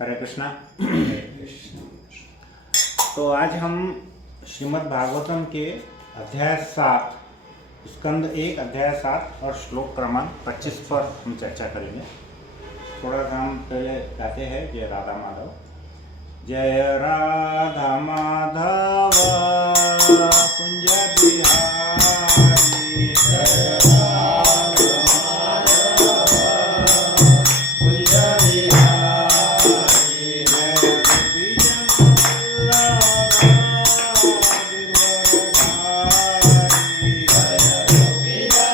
हरे कृष्णा। तो आज हम श्रीमद् भागवतम के अध्याय 7 स्कंद 1 अध्याय 7 और श्लोक क्रमांक 25 पर हम चर्चा करेंगे। थोड़ा सा हम पहले गाते हैं जय राधा माधव। जय राधा माधव कुंज बिहारी, जय राधा माधव कुंज बिहारी, जय गोपी गिरधारी, जय गोपी गिरधारी,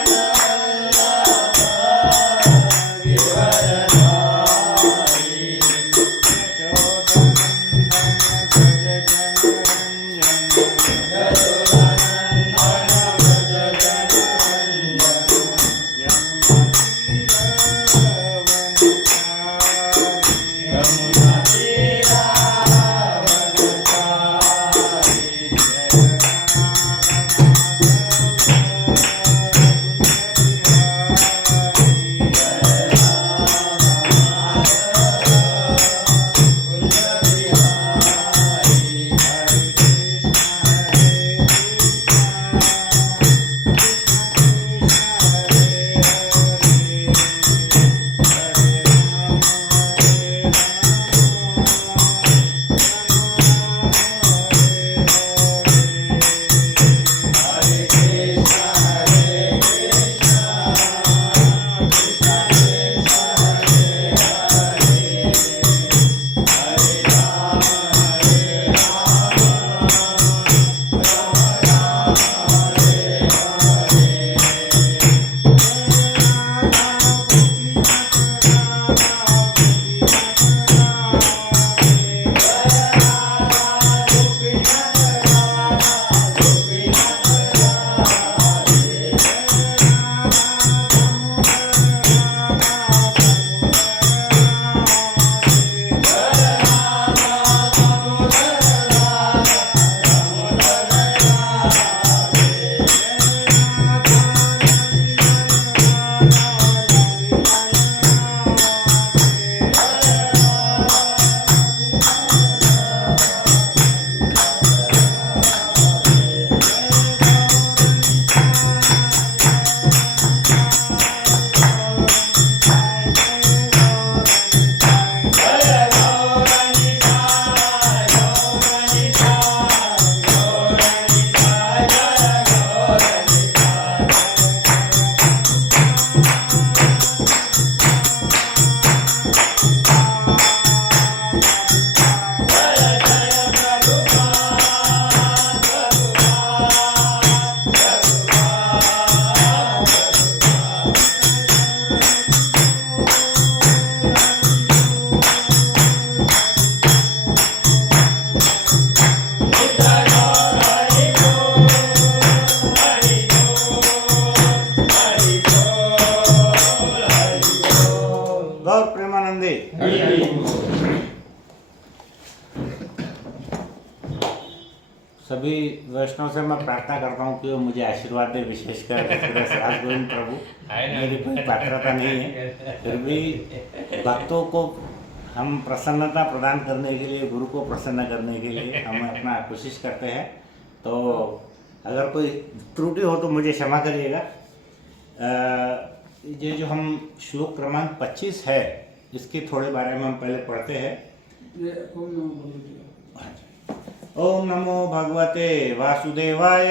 गौर प्रेमानंदे। सभी वैष्णव से मैं प्रार्थना करता हूँ कि वो मुझे आशीर्वाद दे, विशेषकर राज गोविंद प्रभु। मेरी कोई पात्रता नहीं है, फिर भी भक्तों को हम प्रसन्नता प्रदान करने के लिए, गुरु को प्रसन्न करने के लिए हम अपना कोशिश करते हैं। तो अगर कोई त्रुटि हो तो मुझे क्षमा करिएगा। ये जो हम श्लोक क्रमांक 25 है, इसके थोड़े बारे में हम पहले पढ़ते हैं। ओम नमो भगवते वासुदेवाय,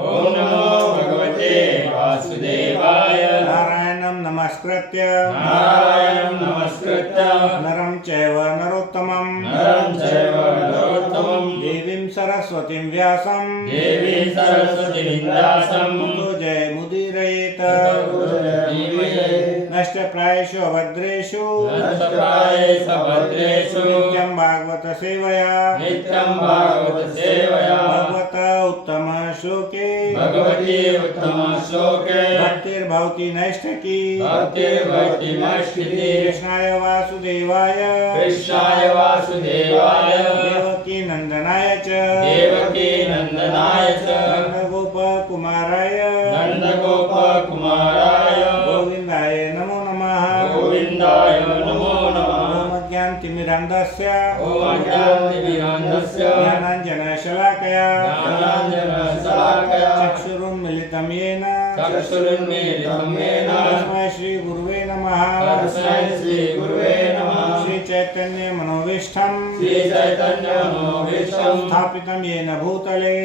ओम नमो भगवते वासुदेवाय, नारायणं नमस्कृत्य नरं चैव नरोत्तमं देवीं सरस्वतीं व्यासं ततो जयमुदीरयेत्। नष्टप्रायेषु भद्रेषु नित्यं भागवत सेवया भगवत उत्तम श्लोके भक्तिर्भवति नैष्ठिकी कृष्णाय वासुदेवाय देवकी नंदनाय च नंदगोप कुमाराय गोविंदाय नमो नमः। ओम ज्ञान ज्ञानाञ्जनतिमिरान्धस्य ज्ञानाञ्जनशलाकया चक्षुरुन्मिलितं येन तस्मै श्रीगुरुवे नमः। श्रीचैतन्यमनोभीष्टं स्थापितं येन भूतले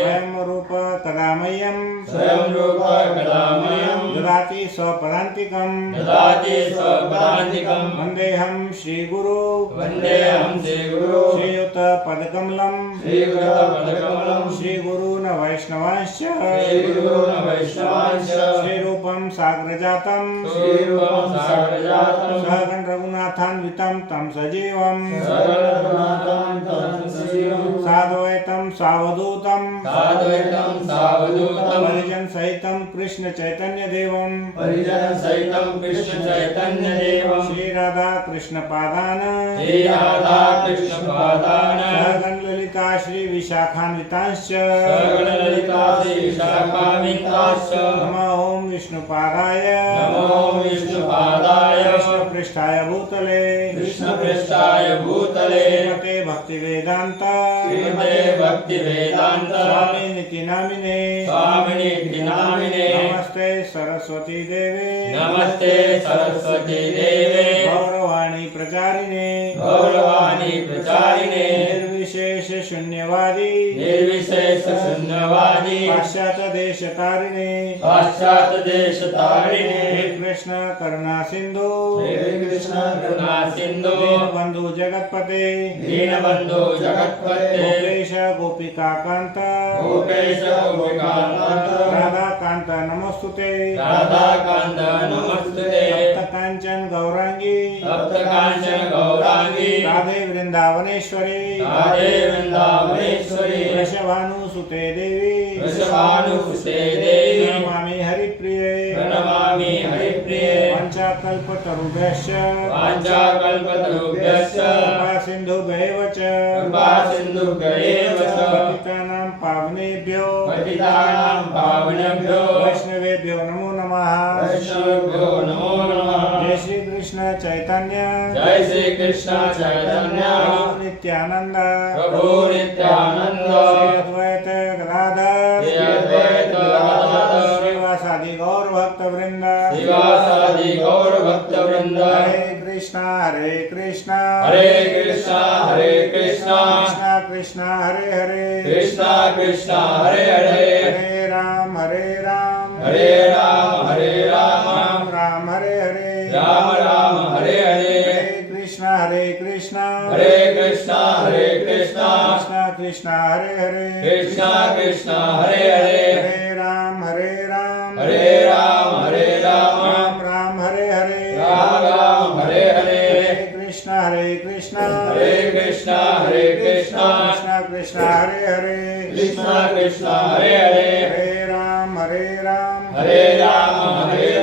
स्वयं रूप तदा मह्यं ददाति स्वपदान्तिकं वन्देऽहं श्रीगुरु श्रीयुतपदकमलं श्रीगुरून् वैष्णवांश्च श्रीरूपं साग्रजातं सहगण रघुनाथान्वितं तं सजीवं साद्वैतं सावधूतं परिजन सहितं कृष्ण चैतन्य देवं श्री राधा कृष्ण पादान सहगण ललिता श्री विशाखान्वितांश्च नमो ओम विष्णुपादाय कृष्णपृष्ठाय भूतले श्रीमते भक्तिवेदांत स्वामी निति नामिने नमस्ते सरस्वती देवे गौरवाणी प्रचारिणे निर्विशेष शून्यवादी पाश्चात्य देश तारिणे कृष्ण करुणा सिंधु दीनबंधु जगतपते गोपेश गोपिका कांत राधा कांत नमोस्तुते कांचन गौरांगी राधे वृंदावनेश्वरी वृषभानुसुते देवी प्रणमामि हरिप्रिये वाञ्छाकल्पतरुभ्यश्च कृपा सिन्धुभ्यैव च पतितानां पावनेभ्यो वैष्णवेभ्यो नमो नमः। जय श्री कृष्ण चैतन्य प्रभु नित्यानंद श्री अद्वैत गदाधर श्रीवासादि गौर भक्त वृंद हरे कृष्णा कृष्णा कृष्णा हरे हरे हरे राम राम हरे हरे हरे कृष्णा कृष्णा हरे हरे हरे राम राम हरे हरे हरे कृष्णा कृष्णा हरे हरे हरे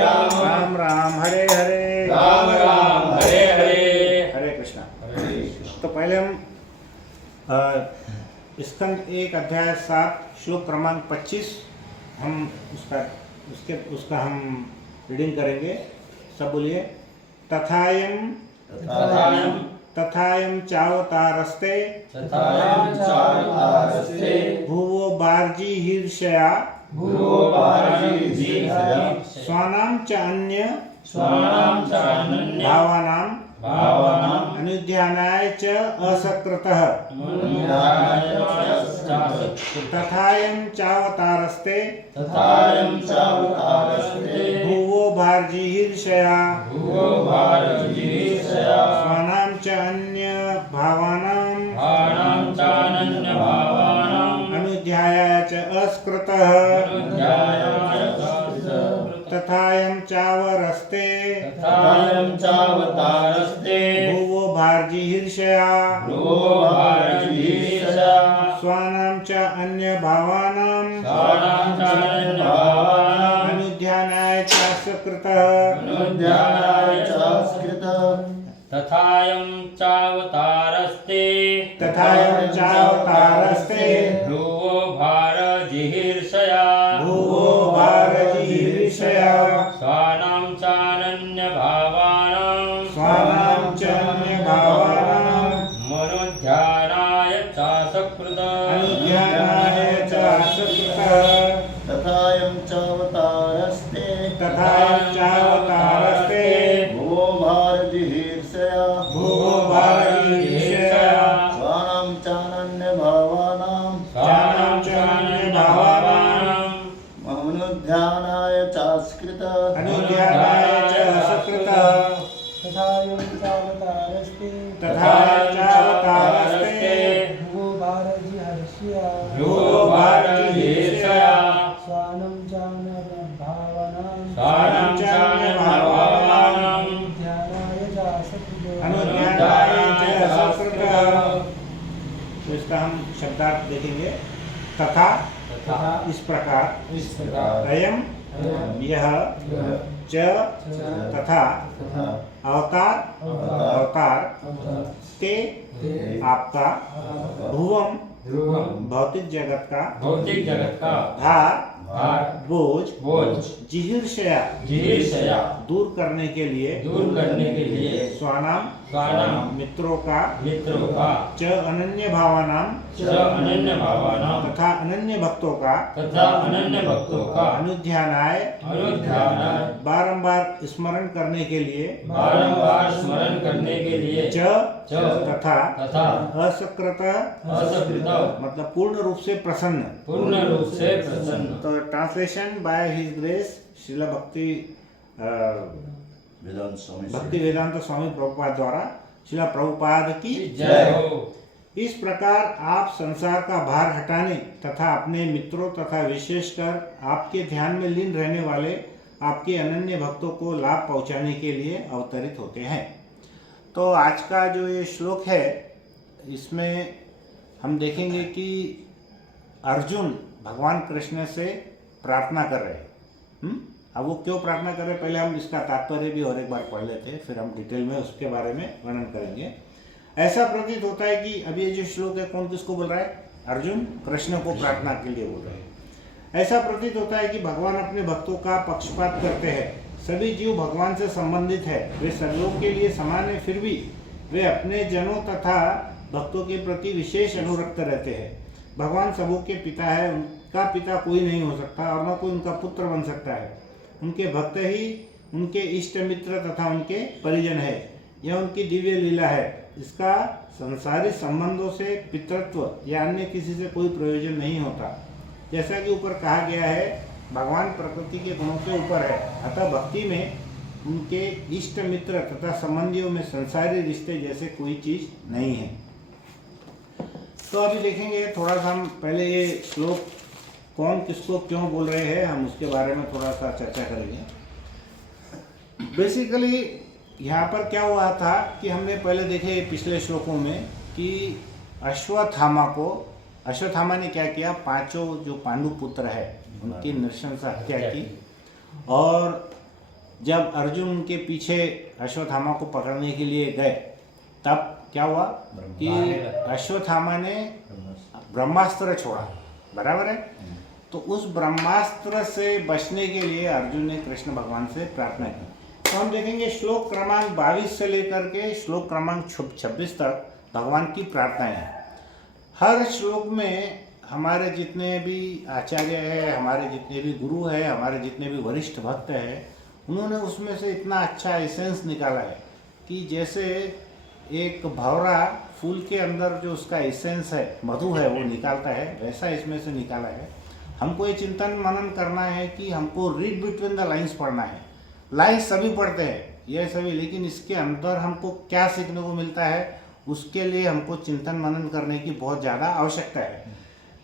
राम राम हरे हरे हरे कृष्णा। तो पहले हम स्कंद 1 अध्याय 7 श्लोक क्रमांक 25 हम उसका हम रीडिंग करेंगे। सब बोलिए। तथायं चावतारस्ते भुवो बार्जिहीर्षया स्वानां च अन्य भावानां अनुध्यानाय च असकृतः तथायं चावतारस्ते भुवो बार्जिहीर्षया स्वानां च अन्य भावानां अनुध्यायाय च असकृतः तथायं चावरस्ते भुवो बार्जिहीर्षया स्वानां च अन्य भावानां अनुध्यानाय च असकृतः तथायं चावतारस्ते भ्रुवो भारजिहीर्षया स्वानां चानन्य भावानां शब्दार्थ देखेंगे। तथा तथा इस प्रकार, इस प्रकार अयम यह, च तथा अवतार अवतार ते आपका, भुवम भौतिक जगत का, भौतिक जगत का भार भार बोझ बोझ जिहीर्षया जिहीर्षया दूर करने के लिए, दूर करने के लिए स्वानाम स्वानाम मित्रों का, मित्रों का च अनन्य भावानाम च अनन्य भावानां तथा अनन्य भक्तों का, तथा अनन्य भक्तों का अनुध्यानाय अनुध्यानाय बारंबार स्मरण करने के लिए, बारंबार स्मरण करने के लिए च तथा तथा असकृत असकृत मतलब पूर्ण रूप से प्रसन्न। पूर्ण रूप से प्रसन्न। तो translation by his grace Srila भक्ति वेदांत स्वामी प्रभुपाद द्वारा श्रील प्रभुपाद की जय हो। इस प्रकार आप संसार का भार हटाने तथा अपने मित्रों तथा विशेषकर आपके ध्यान में लीन रहने वाले आपके अनन्य भक्तों को लाभ पहुंचाने के लिए अवतरित होते हैं। तो आज का जो ये श्लोक है, इसमें हम देखेंगे कि अर्जुन भगवान कृष्ण से प्रार्थना कर रहे हैं। अब वो क्यों प्रार्थना कर रहे हैं, पहले हम इसका तात्पर्य भी और एक बार पढ़ लेते हैं, फिर हम डिटेल में उसके बारे में वर्णन करेंगे। ऐसा प्रतीत होता है कि अभी ये जो श्लोक है, कौन किसको बोल रहा है? अर्जुन कृष्ण को प्रार्थना के लिए बोल रहे हैं। ऐसा प्रतीत होता है कि भगवान अपने भक्तों का पक्षपात करते हैं। सभी जीव भगवान से संबंधित है, वे सर्वों के लिए समान है, फिर भी वे अपने जनों तथा भक्तों के प्रति विशेष अनुरक्त रहते हैं। भगवान सबों के पिता है, उनका पिता कोई नहीं हो सकता और न कोई उनका पुत्र बन सकता है। उनके भक्त ही उनके इष्ट मित्र तथा उनके परिजन है। यह उनकी दिव्य लीला है। इसका संसारी संबंधों से पितृत्व या अन्य किसी से कोई प्रयोजन नहीं होता। जैसा कि ऊपर कहा गया है, भगवान प्रकृति के गुणों के ऊपर है, अतः भक्ति में उनके इष्ट मित्र तथा संबंधियों में संसारी रिश्ते जैसे कोई चीज नहीं है। तो अभी देखेंगे थोड़ा सा, हम पहले ये श्लोक कौन किसको क्यों बोल रहे हैं, हम उसके बारे में थोड़ा सा चर्चा करेंगे। बेसिकली यहाँ पर क्या हुआ था कि हमने पहले देखे पिछले श्लोकों में कि अश्वत्थामा ने क्या किया, पांचों जो पांडु पुत्र है उनकी नृशंस हत्या की। और जब अर्जुन उनके पीछे अश्वत्थामा को पकड़ने के लिए गए, तब क्या हुआ कि अश्वत्थामा ने ब्रह्मास्त्र छोड़ा, बराबर है। तो उस ब्रह्मास्त्र से बचने के लिए अर्जुन ने कृष्ण भगवान से प्रार्थना की। तो हम देखेंगे श्लोक क्रमांक 22 से लेकर के श्लोक क्रमांक 26 तक भगवान की प्रार्थनाएं हैं। हर श्लोक में हमारे जितने भी आचार्य हैं, हमारे जितने भी गुरु हैं, हमारे जितने भी वरिष्ठ भक्त हैं, उन्होंने उसमें से इतना अच्छा एसेंस निकाला है कि जैसे एक भंवरा फूल के अंदर जो उसका एसेंस है, मधु है, वो निकालता है, वैसा इसमें से निकाला है। हमको ये चिंतन मनन करना है कि हमको रीड बिटवीन द लाइंस पढ़ना है। लाइंस सभी पढ़ते हैं, ये सभी, लेकिन इसके अंदर हमको क्या सीखने को मिलता है, उसके लिए हमको चिंतन मनन करने की बहुत ज़्यादा आवश्यकता है।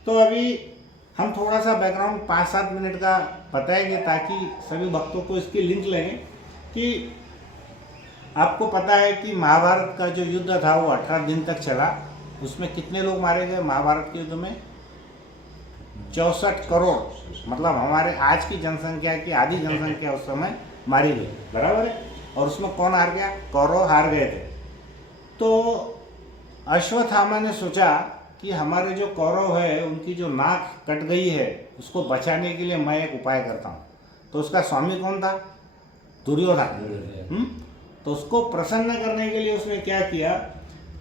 तो अभी हम थोड़ा सा बैकग्राउंड 5-7 मिनट का बताएंगे ताकि सभी भक्तों को इसकी लिंक लगे कि आपको पता है कि महाभारत का जो युद्ध था वो 18 दिन तक चला। उसमें कितने लोग मारे गए महाभारत के युद्ध में? 64 करोड़, मतलब हमारे आज की जनसंख्या की आधी जनसंख्या उस समय मारी गई, बराबर है। और उसमें कौन हार गया? कौरव हार गए थे। तो अश्वत्थामा ने सोचा कि हमारे जो कौरव है उनकी जो नाक कट गई है, उसको बचाने के लिए मैं एक उपाय करता हूँ। तो उसका स्वामी कौन था? दुर्योधन। तो उसको प्रसन्न करने के लिए उसने क्या किया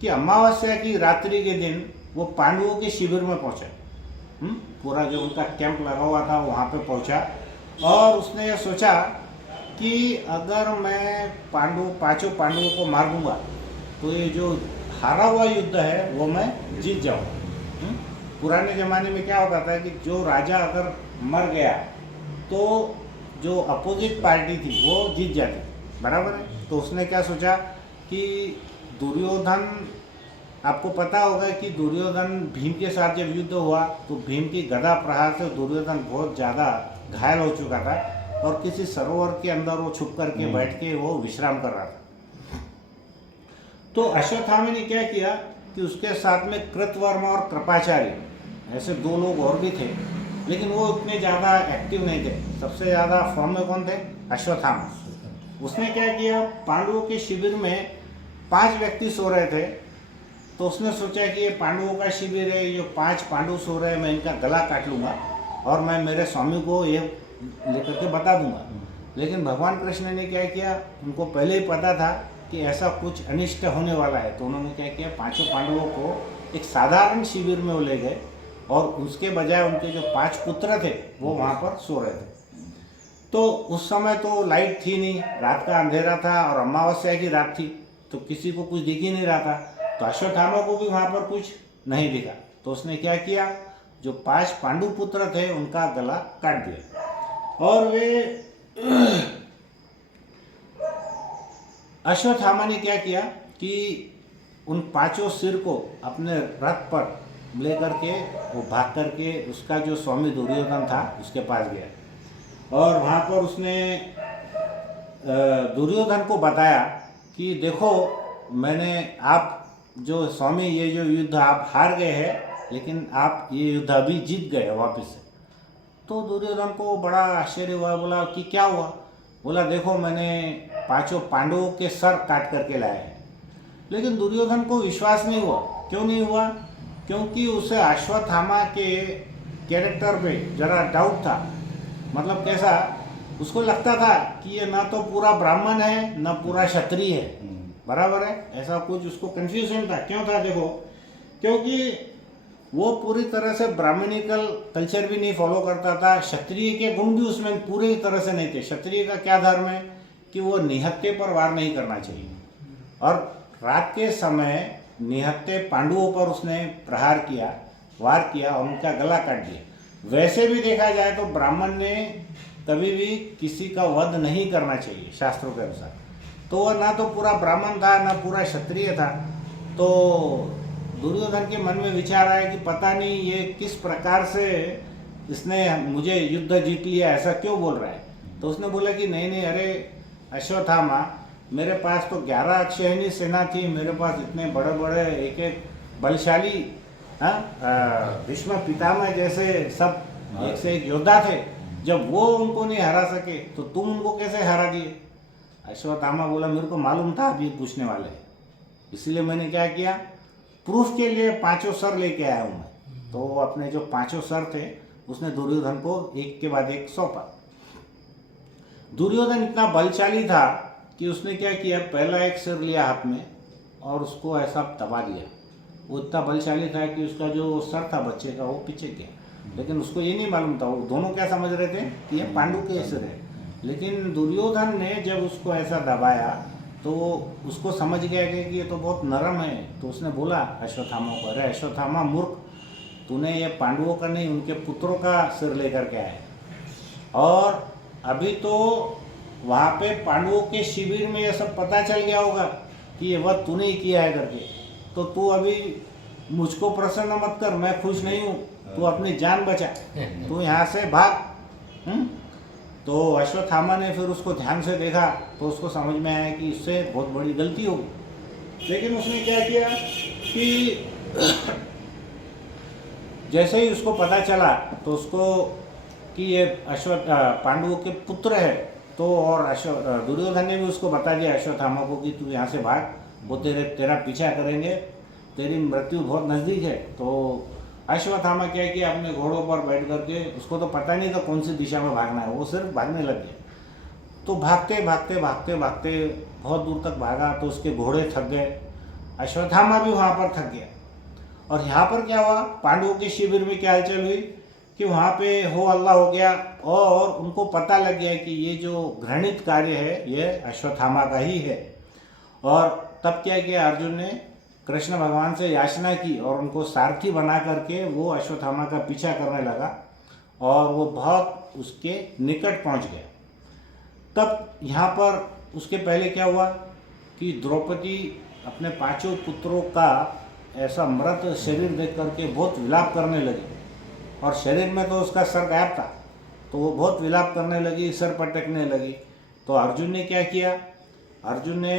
कि अमावस्या की रात्रि के दिन वो पांडवों के शिविर में पहुंचा। पूरा जो उनका कैंप लगा हुआ था वहाँ पे पहुंचा और उसने ये सोचा कि अगर मैं पांचों पांडवों को मार दूंगा तो ये जो हारा हुआ युद्ध है वो मैं जीत जाऊंगा। पुराने ज़माने में क्या होता था कि जो राजा अगर मर गया तो जो अपोजिट पार्टी थी वो जीत जाती, बराबर है। तो उसने क्या सोचा कि दुर्योधन, आपको पता होगा कि दुर्योधन भीम के साथ जब युद्ध हुआ तो भीम की गदा प्रहार से दुर्योधन बहुत ज़्यादा घायल हो चुका था और किसी सरोवर के अंदर वो छुप करके बैठ के वो विश्राम कर रहा था। तो अश्वत्थामा ने क्या किया कि उसके साथ में कृतवर्मा और कृपाचार्य ऐसे 2 लोग और भी थे, लेकिन वो इतने ज़्यादा एक्टिव नहीं थे। सबसे ज़्यादा फॉर्म में कौन थे? अश्वत्थामा। उसने क्या किया, पांडवों के शिविर में 5 व्यक्ति सो रहे थे, तो उसने सोचा कि ये पांडवों का शिविर है, ये 5 पांडव सो रहे हैं, मैं इनका गला काट लूँगा और मैं मेरे स्वामी को ये लेकर के बता दूंगा। लेकिन भगवान कृष्ण ने क्या किया, उनको पहले ही पता था कि ऐसा कुछ अनिष्ट होने वाला है, तो उन्होंने क्या किया, 5 पांडवों को एक साधारण शिविर में वो ले गए और उसके बजाय उनके जो 5 पुत्र थे वो वहाँ पर सो रहे थे। तो उस समय तो लाइट थी नहीं, रात का अंधेरा था और अमावस्या की रात थी, तो किसी को कुछ दिख ही नहीं रहा था। तो अश्वत्थामा को भी वहाँ पर कुछ नहीं दिखा, तो उसने क्या किया, जो 5 पांडु पुत्र थे उनका गला काट दिया। और वे अश्वत्थामा ने क्या किया कि उन 5 सिर को अपने रथ पर लेकर के वो भाग करके उसका जो स्वामी दुर्योधन था उसके पास गया और वहाँ पर उसने दुर्योधन को बताया कि देखो, मैंने आप जो स्वामी, ये जो युद्ध आप हार गए हैं, लेकिन आप ये युद्ध अभी जीत गए वापस से। तो दुर्योधन को बड़ा आश्चर्य हुआ, बोला कि क्या हुआ? बोला देखो, मैंने 5 पांडवों के सर काट करके लाए हैं। लेकिन दुर्योधन को विश्वास नहीं हुआ। क्यों नहीं हुआ? क्योंकि उसे अश्वत्थामा के कैरेक्टर पे जरा डाउट था। मतलब कैसा, उसको लगता था कि ये ना तो पूरा ब्राह्मण है ना पूरा क्षत्रिय है, बराबर है, ऐसा कुछ उसको कंफ्यूजन था। क्यों था? देखो, क्योंकि वो पूरी तरह से ब्राह्मणिकल कल्चर भी नहीं फॉलो करता था, क्षत्रिय के गुण भी उसमें पूरी तरह से नहीं थे। क्षत्रिय का क्या धर्म है कि वो निहत्थे पर वार नहीं करना चाहिए, और रात के समय निहत्थे पांडवों पर उसने प्रहार किया, वार किया और उनका गला काट दिया। वैसे भी देखा जाए तो ब्राह्मण ने कभी भी किसी का वध नहीं करना चाहिए शास्त्रों के अनुसार। तो वह ना तो पूरा ब्राह्मण था ना पूरा क्षत्रिय था। तो दुर्योधन के मन में विचार आया कि पता नहीं ये किस प्रकार से इसने मुझे युद्ध जीत लिया, ऐसा क्यों बोल रहा है। तो उसने बोला कि नहीं नहीं, अरे अश्वत्थामा, मेरे पास तो 11 अक्षयणी सेना थी, मेरे पास इतने बड़े बड़े एक एक बलशाली भीष्म पितामह जैसे सब एक से एक योद्धा थे। जब वो उनको नहीं हरा सके तो तुम उनको कैसे हरा दिए? अश्वत्थामा बोला, मेरे को मालूम था अभी पूछने वाले, इसीलिए मैंने क्या किया, प्रूफ के लिए 5 सर लेके आया हूँ मैं। तो अपने जो 5 सर थे उसने दुर्योधन को एक के बाद एक सौंपा। दुर्योधन इतना बलशाली था कि उसने क्या किया, पहला एक सिर लिया हाथ में और उसको ऐसा दबा दिया। वो इतना बलशाली था कि उसका जो सर था बच्चे का वो पीछे गया, लेकिन उसको ये नहीं मालूम था। वो दोनों क्या समझ रहे थे कि ये पांडु के सिर है। लेकिन दुर्योधन ने जब उसको ऐसा दबाया तो उसको समझ गया कि ये तो बहुत नरम है। तो उसने बोला अश्वत्थामा को, अरे अश्वत्थामा मूर्ख, तूने ये पांडवों का नहीं उनके पुत्रों का सिर लेकर के आया, और अभी तो वहाँ पे पांडवों के शिविर में ये सब पता चल गया होगा कि ये वध तूने ही किया है करके। तो तू अभी मुझको प्रसन्न मत कर, मैं खुश नहीं हूँ, तू अपनी जान बचा, तू यहाँ से भाग। तो अश्वत्थामा ने फिर उसको ध्यान से देखा तो उसको समझ में आया कि इससे बहुत बड़ी गलती होगी। लेकिन उसने क्या किया कि जैसे ही उसको पता चला तो उसको कि ये पांडवों के पुत्र है, तो और दुर्योधन ने भी उसको बता दिया अश्वत्थामा को कि तू यहाँ से भाग, वो तेरा पीछा करेंगे, तेरी मृत्यु बहुत नज़दीक है। तो अश्वत्थामा क्या किया, अपने घोड़ों पर बैठ करके, उसको तो पता नहीं था कौन सी दिशा में भागना है, वो सिर्फ भागने लग गया। तो भागते भागते भागते भागते बहुत दूर तक भागा तो उसके घोड़े थक गए, अश्वत्थामा भी वहाँ पर थक गया। और यहाँ पर क्या हुआ, पांडवों के शिविर में क्या हलचल हुई कि वहाँ पे हो हल्ला हो गया और उनको पता लग गया कि ये जो घृणित कार्य है ये अश्वत्थामा का ही है। और तब क्या किया, अर्जुन ने कृष्ण भगवान से याचना की और उनको सारथी बना करके वो अश्वत्थामा का पीछा करने लगा और वो बहुत उसके निकट पहुंच गया। तब यहाँ पर उसके पहले क्या हुआ कि द्रौपदी अपने 5 पुत्रों का ऐसा मृत शरीर देख करके बहुत विलाप करने लगी, और शरीर में तो उसका सर गायब था, तो वो बहुत विलाप करने लगी, सर पटकने लगी। तो अर्जुन ने क्या किया, अर्जुन ने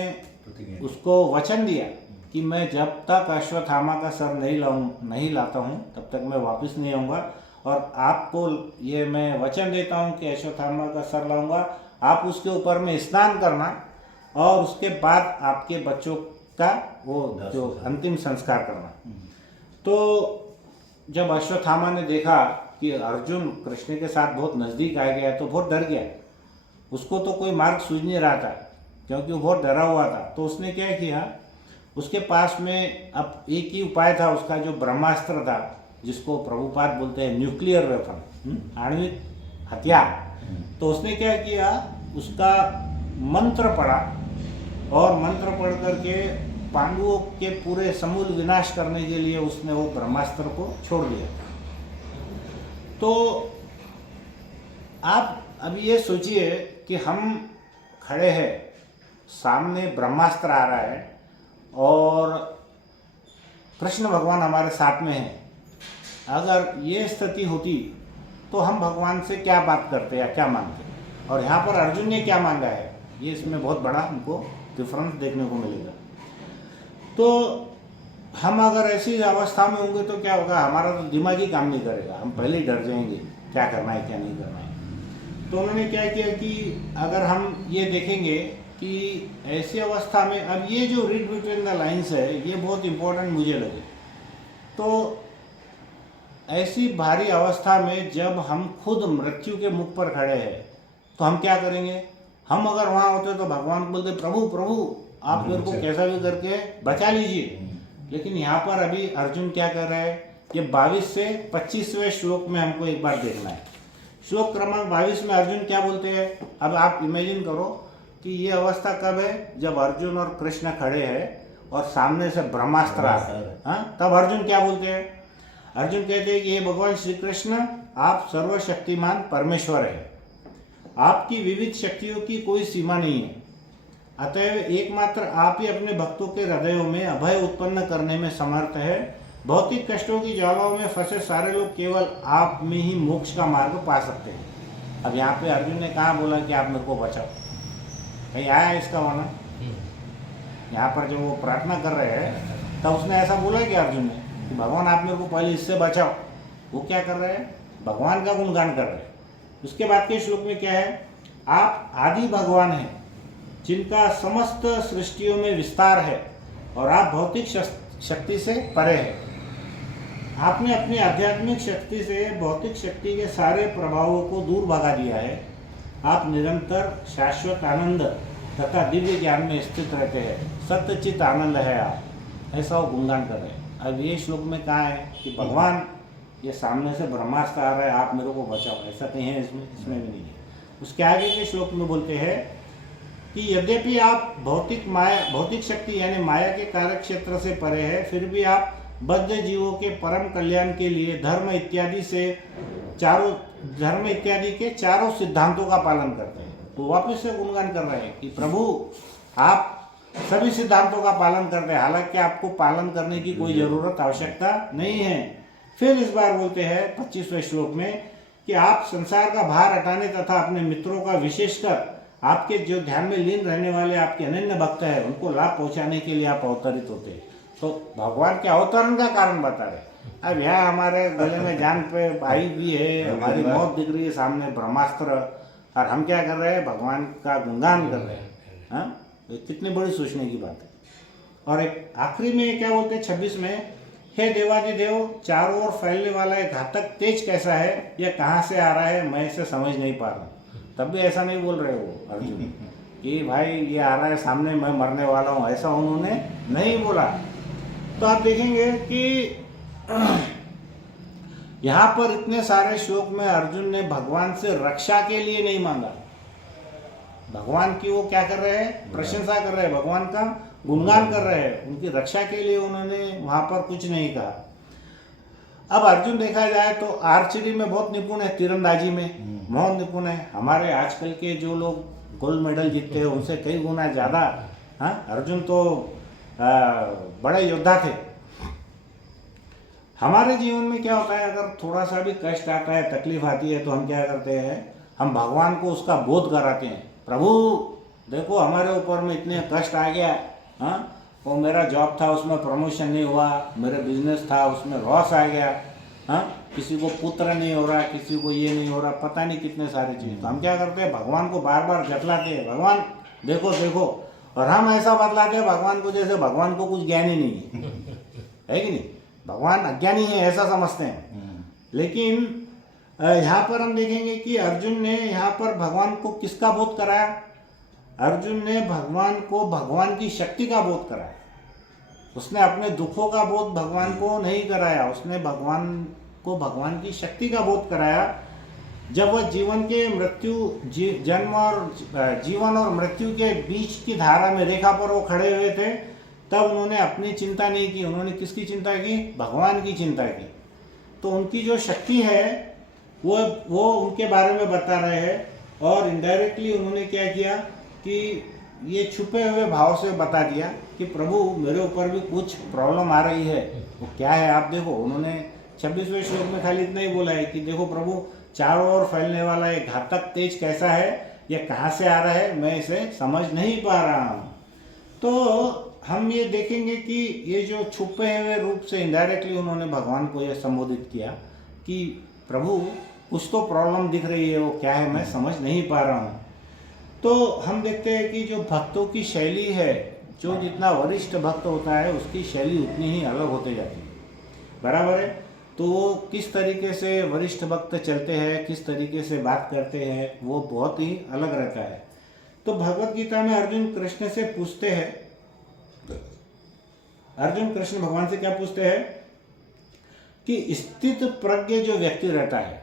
उसको वचन दिया कि मैं जब तक अश्वत्थामा का सर नहीं लाता हूँ तब तक मैं वापस नहीं आऊँगा, और आपको ये मैं वचन देता हूँ कि अश्वत्थामा का सर लाऊंगा, आप उसके ऊपर में स्नान करना और उसके बाद आपके बच्चों का वो जो अंतिम संस्कार करना। तो जब अश्वत्थामा ने देखा कि अर्जुन कृष्ण के साथ बहुत नज़दीक आ गया तो बहुत डर गया, उसको तो कोई मार्ग सूझ नहीं रहा था क्योंकि वो बहुत डरा हुआ था। तो उसने क्या किया, उसके पास में अब एक ही उपाय था उसका, जो ब्रह्मास्त्र था, जिसको प्रभुपाद बोलते हैं न्यूक्लियर वेपन, आणविक हथियार। तो उसने क्या किया, उसका मंत्र पढ़ा और मंत्र पढ़ करके पांडवों के पूरे समूल विनाश करने के लिए उसने वो ब्रह्मास्त्र को छोड़ दिया। तो आप अभी ये सोचिए कि हम खड़े हैं, सामने ब्रह्मास्त्र आ रहा है और कृष्ण भगवान हमारे साथ में हैं। अगर ये स्थिति होती तो हम भगवान से क्या बात करते या क्या मांगते, और यहाँ पर अर्जुन ने क्या मांगा है, ये इसमें बहुत बड़ा हमको डिफरेंस देखने को मिलेगा। तो हम अगर ऐसी अवस्था में होंगे तो क्या होगा, हमारा तो दिमाग ही काम नहीं करेगा, हम पहले ही डर जाएंगे क्या करना है क्या नहीं करना है। तो उन्होंने क्या किया कि अगर हम ये देखेंगे कि ऐसी अवस्था में, अब ये जो रीड बिटवीन द लाइन्स है ये बहुत इम्पोर्टेंट मुझे लगे। तो ऐसी भारी अवस्था में जब हम खुद मृत्यु के मुख पर खड़े हैं तो हम क्या करेंगे, हम अगर वहाँ होते तो भगवान बोलते प्रभु प्रभु आप मेरे को कैसा भी करके बचा लीजिए। लेकिन यहाँ पर अभी अर्जुन क्या कर रहा है, ये 22 से 25वें श्लोक में हमको एक बार देखना है। श्लोक क्रमांक 22 में अर्जुन क्या बोलते हैं, अब आप इमेजिन करो कि ये अवस्था कब है, जब अर्जुन और कृष्ण खड़े हैं और सामने से ब्रह्मास्त्र आ रहा है। हाँ, तब अर्जुन क्या बोलते हैं, अर्जुन कहते हैं कि ये भगवान श्री कृष्ण आप सर्वशक्तिमान परमेश्वर है, आपकी विविध शक्तियों की कोई सीमा नहीं है, अतएव एकमात्र आप ही अपने भक्तों के हृदयों में अभय उत्पन्न करने में समर्थ है। भौतिक कष्टों की ज्वालाओं में फंसे सारे लोग केवल आप में ही मोक्ष का मार्ग पा सकते हैं। अब यहाँ पे अर्जुन ने कहा बोला कि आप मेरे को बचाओ, कहीं आया इसका वर्णन? यहाँ पर जो वो प्रार्थना कर रहे हैं तब उसने ऐसा बोला कि अर्जुन ने कि भगवान आप मेरे को पहले इससे बचाओ। वो क्या कर रहे हैं, भगवान का गुणगान कर रहे हैं। उसके बाद के श्लोक में क्या है, आप आदि भगवान हैं जिनका समस्त सृष्टियों में विस्तार है और आप भौतिक शक्ति से परे हैं। आपने अपनी आध्यात्मिक शक्ति से भौतिक शक्ति के सारे प्रभावों को दूर भगा दिया है। आप निरंतर शाश्वत आनंद तथा दिव्य ज्ञान में स्थित रहते हैं, सत्यचित आनंद है आप, ऐसा वो गुणगान कर रहे हैं। अब ये श्लोक में कहा है कि भगवान ये सामने से ब्रह्मास्त्र आ रहा है, आप मेरे को बचाओ, ऐसा कहीं है इसमें भी नहीं है। उसके आगे के श्लोक में बोलते हैं कि यद्यपि आप भौतिक शक्ति यानी माया के कार्य क्षेत्र से परे है, फिर भी आप बद्ध जीवों के परम कल्याण के लिए धर्म इत्यादि के चारों सिद्धांतों का पालन करते हैं। तो वापस से गुणगान कर रहे हैं कि प्रभु आप सभी सिद्धांतों का पालन करते हैं, हालांकि आपको पालन करने की कोई जरूरत आवश्यकता नहीं है। फिर इस बार बोलते हैं 25वें श्लोक में कि आप संसार का भार हटाने तथा अपने मित्रों का, विशेषकर आपके जो ध्यान में लीन रहने वाले आपके अनन्य भक्त हैं, उनको लाभ पहुंचाने के लिए आप अवतरित होते हैं। तो भगवान के अवतरण का कारण बता रहे। अब यहाँ हमारे गले में जान पे आई भी है, हमारी मौत दिख रही है सामने ब्रह्मास्त्र, और हम क्या कर रहे हैं, भगवान का गुणगान कर रहे हैं। हाँ, कितनी बड़ी सोचने की बात है। और एक आखिरी में क्या बोलते हैं 26 में, हे देवादिदेव, चारों ओर फैलने वाला एक घातक तेज कैसा है, यह कहाँ से आ रहा है, मैं इसे समझ नहीं पा रहा। तब भी ऐसा नहीं बोल रहे वो अर्जुन कि भाई ये आ रहा है सामने, मैं मरने वाला हूँ, ऐसा उन्होंने नहीं बोला। तो आप देखेंगे कि यहाँ पर इतने सारे श्लोक में अर्जुन ने भगवान से रक्षा के लिए नहीं मांगा, भगवान की वो क्या कर रहे हैं, प्रशंसा कर रहे हैं, भगवान का गुणगान कर रहे हैं, उनकी रक्षा के लिए उन्होंने वहाँ पर कुछ नहीं कहा। अब अर्जुन देखा जाए तो आर्चरी में बहुत निपुण है, तीरंदाजी में बहुत निपुण है। हमारे आजकल के जो लोग गोल्ड मेडल जीतते हैं उनसे कई गुना ज़्यादा। हाँ, अर्जुन तो बड़े योद्धा थे। हमारे जीवन में क्या होता है, अगर थोड़ा सा भी कष्ट आता है, तकलीफ आती है, तो हम क्या करते हैं, हम भगवान को उसका बोध कराते हैं। प्रभु देखो हमारे ऊपर में इतने कष्ट आ गया, हाँ, वो मेरा जॉब था उसमें प्रमोशन नहीं हुआ, मेरा बिजनेस था उसमें लॉस आ गया, हाँ, किसी को पुत्र नहीं हो रहा, किसी को ये नहीं हो रहा, पता नहीं कितने सारे चीज़। तो हम क्या करते हैं, भगवान को बार बार जतलाते हैं, भगवान देखो देखो, और हम ऐसा बतलाते हैं भगवान को जैसे भगवान को कुछ ज्ञान ही नहीं है कि नहीं, भगवान अज्ञानी है ऐसा समझते हैं। लेकिन यहाँ पर हम देखेंगे कि अर्जुन ने यहाँ पर भगवान को किसका बोध कराया? अर्जुन ने भगवान को भगवान की शक्ति का बोध कराया। उसने अपने दुखों का बोध भगवान को नहीं कराया, उसने भगवान को भगवान की शक्ति का बोध कराया। जब वह जीवन के जन्म और जीवन और मृत्यु के बीच की धारा में रेखा पर वो खड़े हुए थे, तब उन्होंने अपनी चिंता नहीं की, उन्होंने किसकी चिंता की? भगवान की चिंता की। तो उनकी जो शक्ति है वो उनके बारे में बता रहे हैं, और इनडायरेक्टली उन्होंने क्या किया कि ये छुपे हुए भाव से बता दिया कि प्रभु मेरे ऊपर भी कुछ प्रॉब्लम आ रही है। वो क्या है आप देखो, उन्होंने 26वें श्लोक में खाली इतना ही बोला है कि देखो प्रभु, चारों ओर फैलने वाला ये घातक तेज कैसा है, ये कहाँ से आ रहा है, मैं इसे समझ नहीं पा रहा हूँ। तो हम ये देखेंगे कि ये जो छुपे हुए रूप से इनडायरेक्टली उन्होंने भगवान को ये संबोधित किया कि प्रभु कुछ तो प्रॉब्लम दिख रही है, वो क्या है मैं समझ नहीं पा रहा हूँ। तो हम देखते हैं कि जो भक्तों की शैली है, जो जितना वरिष्ठ भक्त होता है उसकी शैली उतनी ही अलग होते जाती है, बराबर है। तो वो किस तरीके से वरिष्ठ भक्त चलते हैं, किस तरीके से बात करते हैं, वो बहुत ही अलग रहता है। तो भगवत गीता में अर्जुन कृष्ण से पूछते हैं, अर्जुन कृष्ण भगवान से क्या पूछते हैं कि स्थित प्रज्ञ जो व्यक्ति रहता है,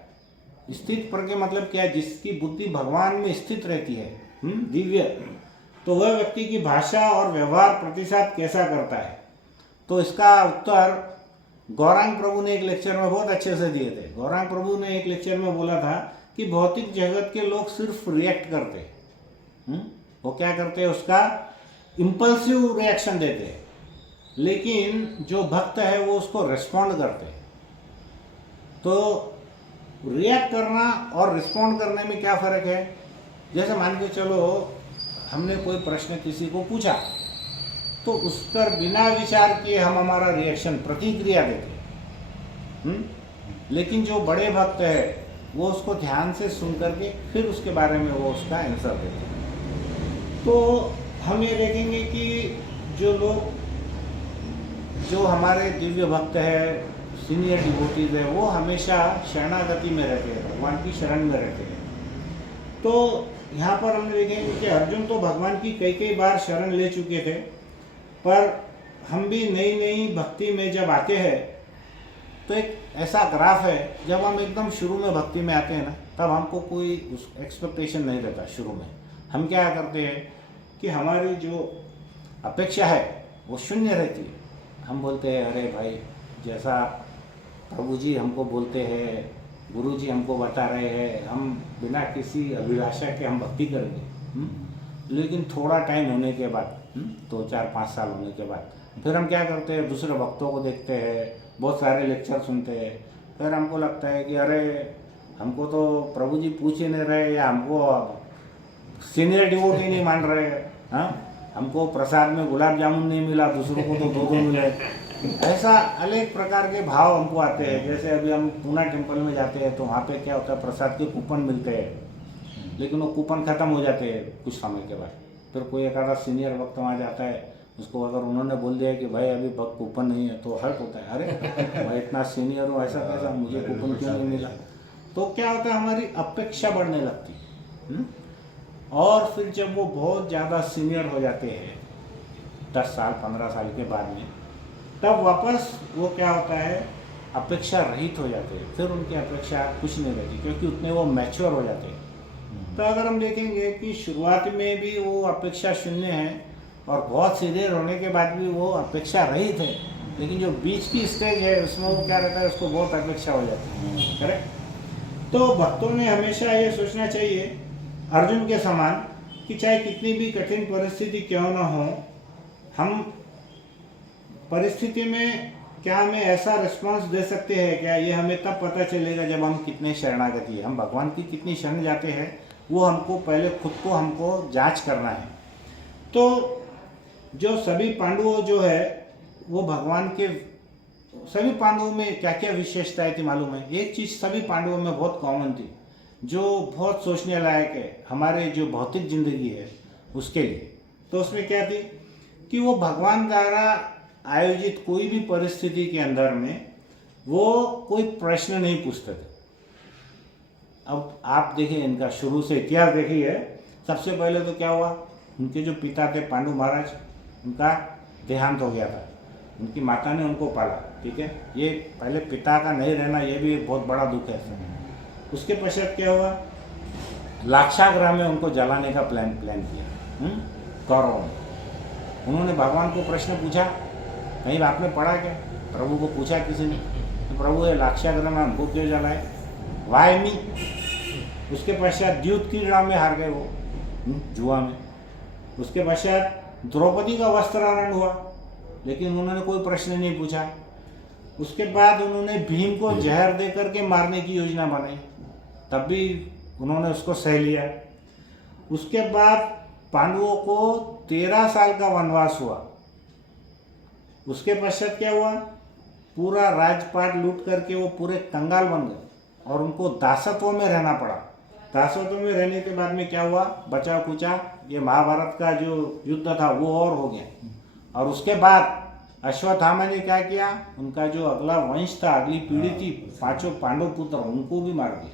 स्थित प्रज्ञ मतलब क्या है? जिसकी बुद्धि भगवान में स्थित रहती है, दिव्य, तो वह व्यक्ति की भाषा और व्यवहार प्रतिसाद कैसा करता है? तो इसका उत्तर गौरांग प्रभु ने एक लेक्चर में बहुत अच्छे से दिए थे। गौरांग प्रभु ने एक लेक्चर में बोला था कि भौतिक जगत के लोग सिर्फ रिएक्ट करते हैं, वो क्या करते हैं, उसका इम्पल्सिव रिएक्शन देते हैं, लेकिन जो भक्त है वो उसको रिस्पॉन्ड करते हैं। तो रिएक्ट करना और रिस्पॉन्ड करने में क्या फ़र्क है? जैसे मान के चलो हमने कोई प्रश्न किसी को पूछा, तो उस पर बिना विचार किए हम हमारा रिएक्शन प्रतिक्रिया देते हैं, लेकिन जो बड़े भक्त है वो उसको ध्यान से सुन करके फिर उसके बारे में वो उसका आंसर देते हैं। तो हम ये देखेंगे कि जो लोग, जो हमारे दिव्य भक्त है, सीनियर डिवोटीज है, वो हमेशा शरणागति में रहते हैं, भगवान की शरण में रहते हैं। तो यहाँ पर हमने देखेंगे कि अर्जुन तो भगवान की कई बार शरण ले चुके थे, पर हम भी नई नई भक्ति में जब आते हैं तो एक ऐसा ग्राफ है, जब हम एकदम शुरू में भक्ति में आते हैं ना, तब हमको कोई उस एक्सपेक्टेशन नहीं रहता। शुरू में हम क्या करते हैं कि हमारी जो अपेक्षा है वो शून्य रहती है। हम बोलते हैं अरे भाई, जैसा प्रभु जी हमको बोलते हैं, गुरु जी हमको बता रहे हैं, हम बिना किसी अभिलाषा के हम भक्ति करेंगे। लेकिन थोड़ा टाइम होने के बाद, 2, 4, 5 साल होने के बाद फिर हम क्या करते हैं, दूसरे भक्तों को देखते हैं, बहुत सारे लेक्चर सुनते हैं, फिर हमको लगता है कि अरे हमको तो प्रभु जी पूछ ही नहीं रहे, या हमको सीनियर डिवोटी नहीं मान रहे, हाँ, हमको प्रसाद में गुलाब जामुन नहीं मिला, दूसरों को तो 2 मिले। ऐसा अनेक प्रकार के भाव हमको आते हैं। जैसे अभी हम पूना टेम्पल में जाते हैं तो वहाँ पे क्या होता है, प्रसाद के कूपन मिलते हैं, लेकिन वो कूपन ख़त्म हो जाते हैं कुछ समय के बाद। फिर कोई एक आधा सीनियर वक्त वहाँ जाता है, उसको अगर उन्होंने बोल दिया कि भाई अभी कूपन नहीं है, तो हर्ट होता है, अरे मैं इतना सीनियर हूँ, ऐसा कैसा, मुझे कूपन क्यों नहीं मिला? तो क्या होता है, हमारी अपेक्षा बढ़ने लगती है। और फिर जब वो बहुत ज़्यादा सीनियर हो जाते हैं, 10 साल 15 साल के बाद में, तब वापस वो क्या होता है, अपेक्षा रहित हो जाते हैं। फिर उनकी अपेक्षा कुछ नहीं रहती, क्योंकि उतने वो मैच्योर हो जाते हैं। तो अगर हम देखेंगे कि शुरुआत में भी वो अपेक्षा शून्य है, और बहुत सीनियर होने के बाद भी वो अपेक्षा रहित है, लेकिन जो बीच की स्टेज है उसमें वो क्या रहता है, उसको बहुत अपेक्षा हो जाती है। करेक्ट। तो भक्तों ने हमेशा ये सोचना चाहिए अर्जुन के समान कि चाहे कितनी भी कठिन परिस्थिति क्यों ना हो, हम परिस्थिति में क्या हमें ऐसा रिस्पांस दे सकते हैं क्या, ये हमें तब पता चलेगा जब हम कितने शरणागति है, हम भगवान की कितनी शरण जाते हैं, वो हमको पहले खुद को हमको जांच करना है। तो जो सभी पांडवों जो है वो भगवान के, सभी पांडवों में क्या क्या विशेषताएं थी मालूम है? एक चीज सभी पांडवों में बहुत कॉमन थी, जो बहुत सोचने लायक है हमारे जो भौतिक जिंदगी है उसके लिए। तो उसमें क्या थी कि वो भगवान द्वारा आयोजित कोई भी परिस्थिति के अंदर में वो कोई प्रश्न नहीं पूछते थे। अब आप देखिए इनका शुरू से इतिहास देखिए। सबसे पहले तो क्या हुआ, उनके जो पिता थे पांडु महाराज, उनका देहांत हो गया था, उनकी माता ने उनको पाला, ठीक है। ये पहले पिता का नहीं रहना ये भी बहुत बड़ा दुख है। उसके पश्चात क्या हुआ, लाक्षागृह में उनको जलाने का प्लान किया कौरवों ने। उन्होंने भगवान को प्रश्न पूछा, कहीं आपने पढ़ा क्या? प्रभु को पूछा किसी ने, तो प्रभु ये लाक्षागृह में हमको क्यों जलाए, वाई मी? उसके पश्चात द्यूत क्रीड़ा में हार गए वो, जुआ में। उसके पश्चात द्रौपदी का वस्त्राहरण हुआ, लेकिन उन्होंने कोई प्रश्न नहीं पूछा। उसके बाद उन्होंने भीम को जहर दे करके मारने की योजना बनाई, तब भी उन्होंने उसको सह लिया। उसके बाद पांडवों को 13 साल का वनवास हुआ। उसके पश्चात क्या हुआ, पूरा राजपाट लूट करके वो पूरे कंगाल बन गए और उनको दासत्व में रहना पड़ा। दासत्व में रहने के बाद में क्या हुआ, बचा कुचा ये महाभारत का जो युद्ध था वो और हो गया। और उसके बाद अश्वत्थामा ने क्या किया, उनका जो अगला वंश था, अगली पीढ़ी थी, 5 पांडव पुत्र, उनको भी मार दिया।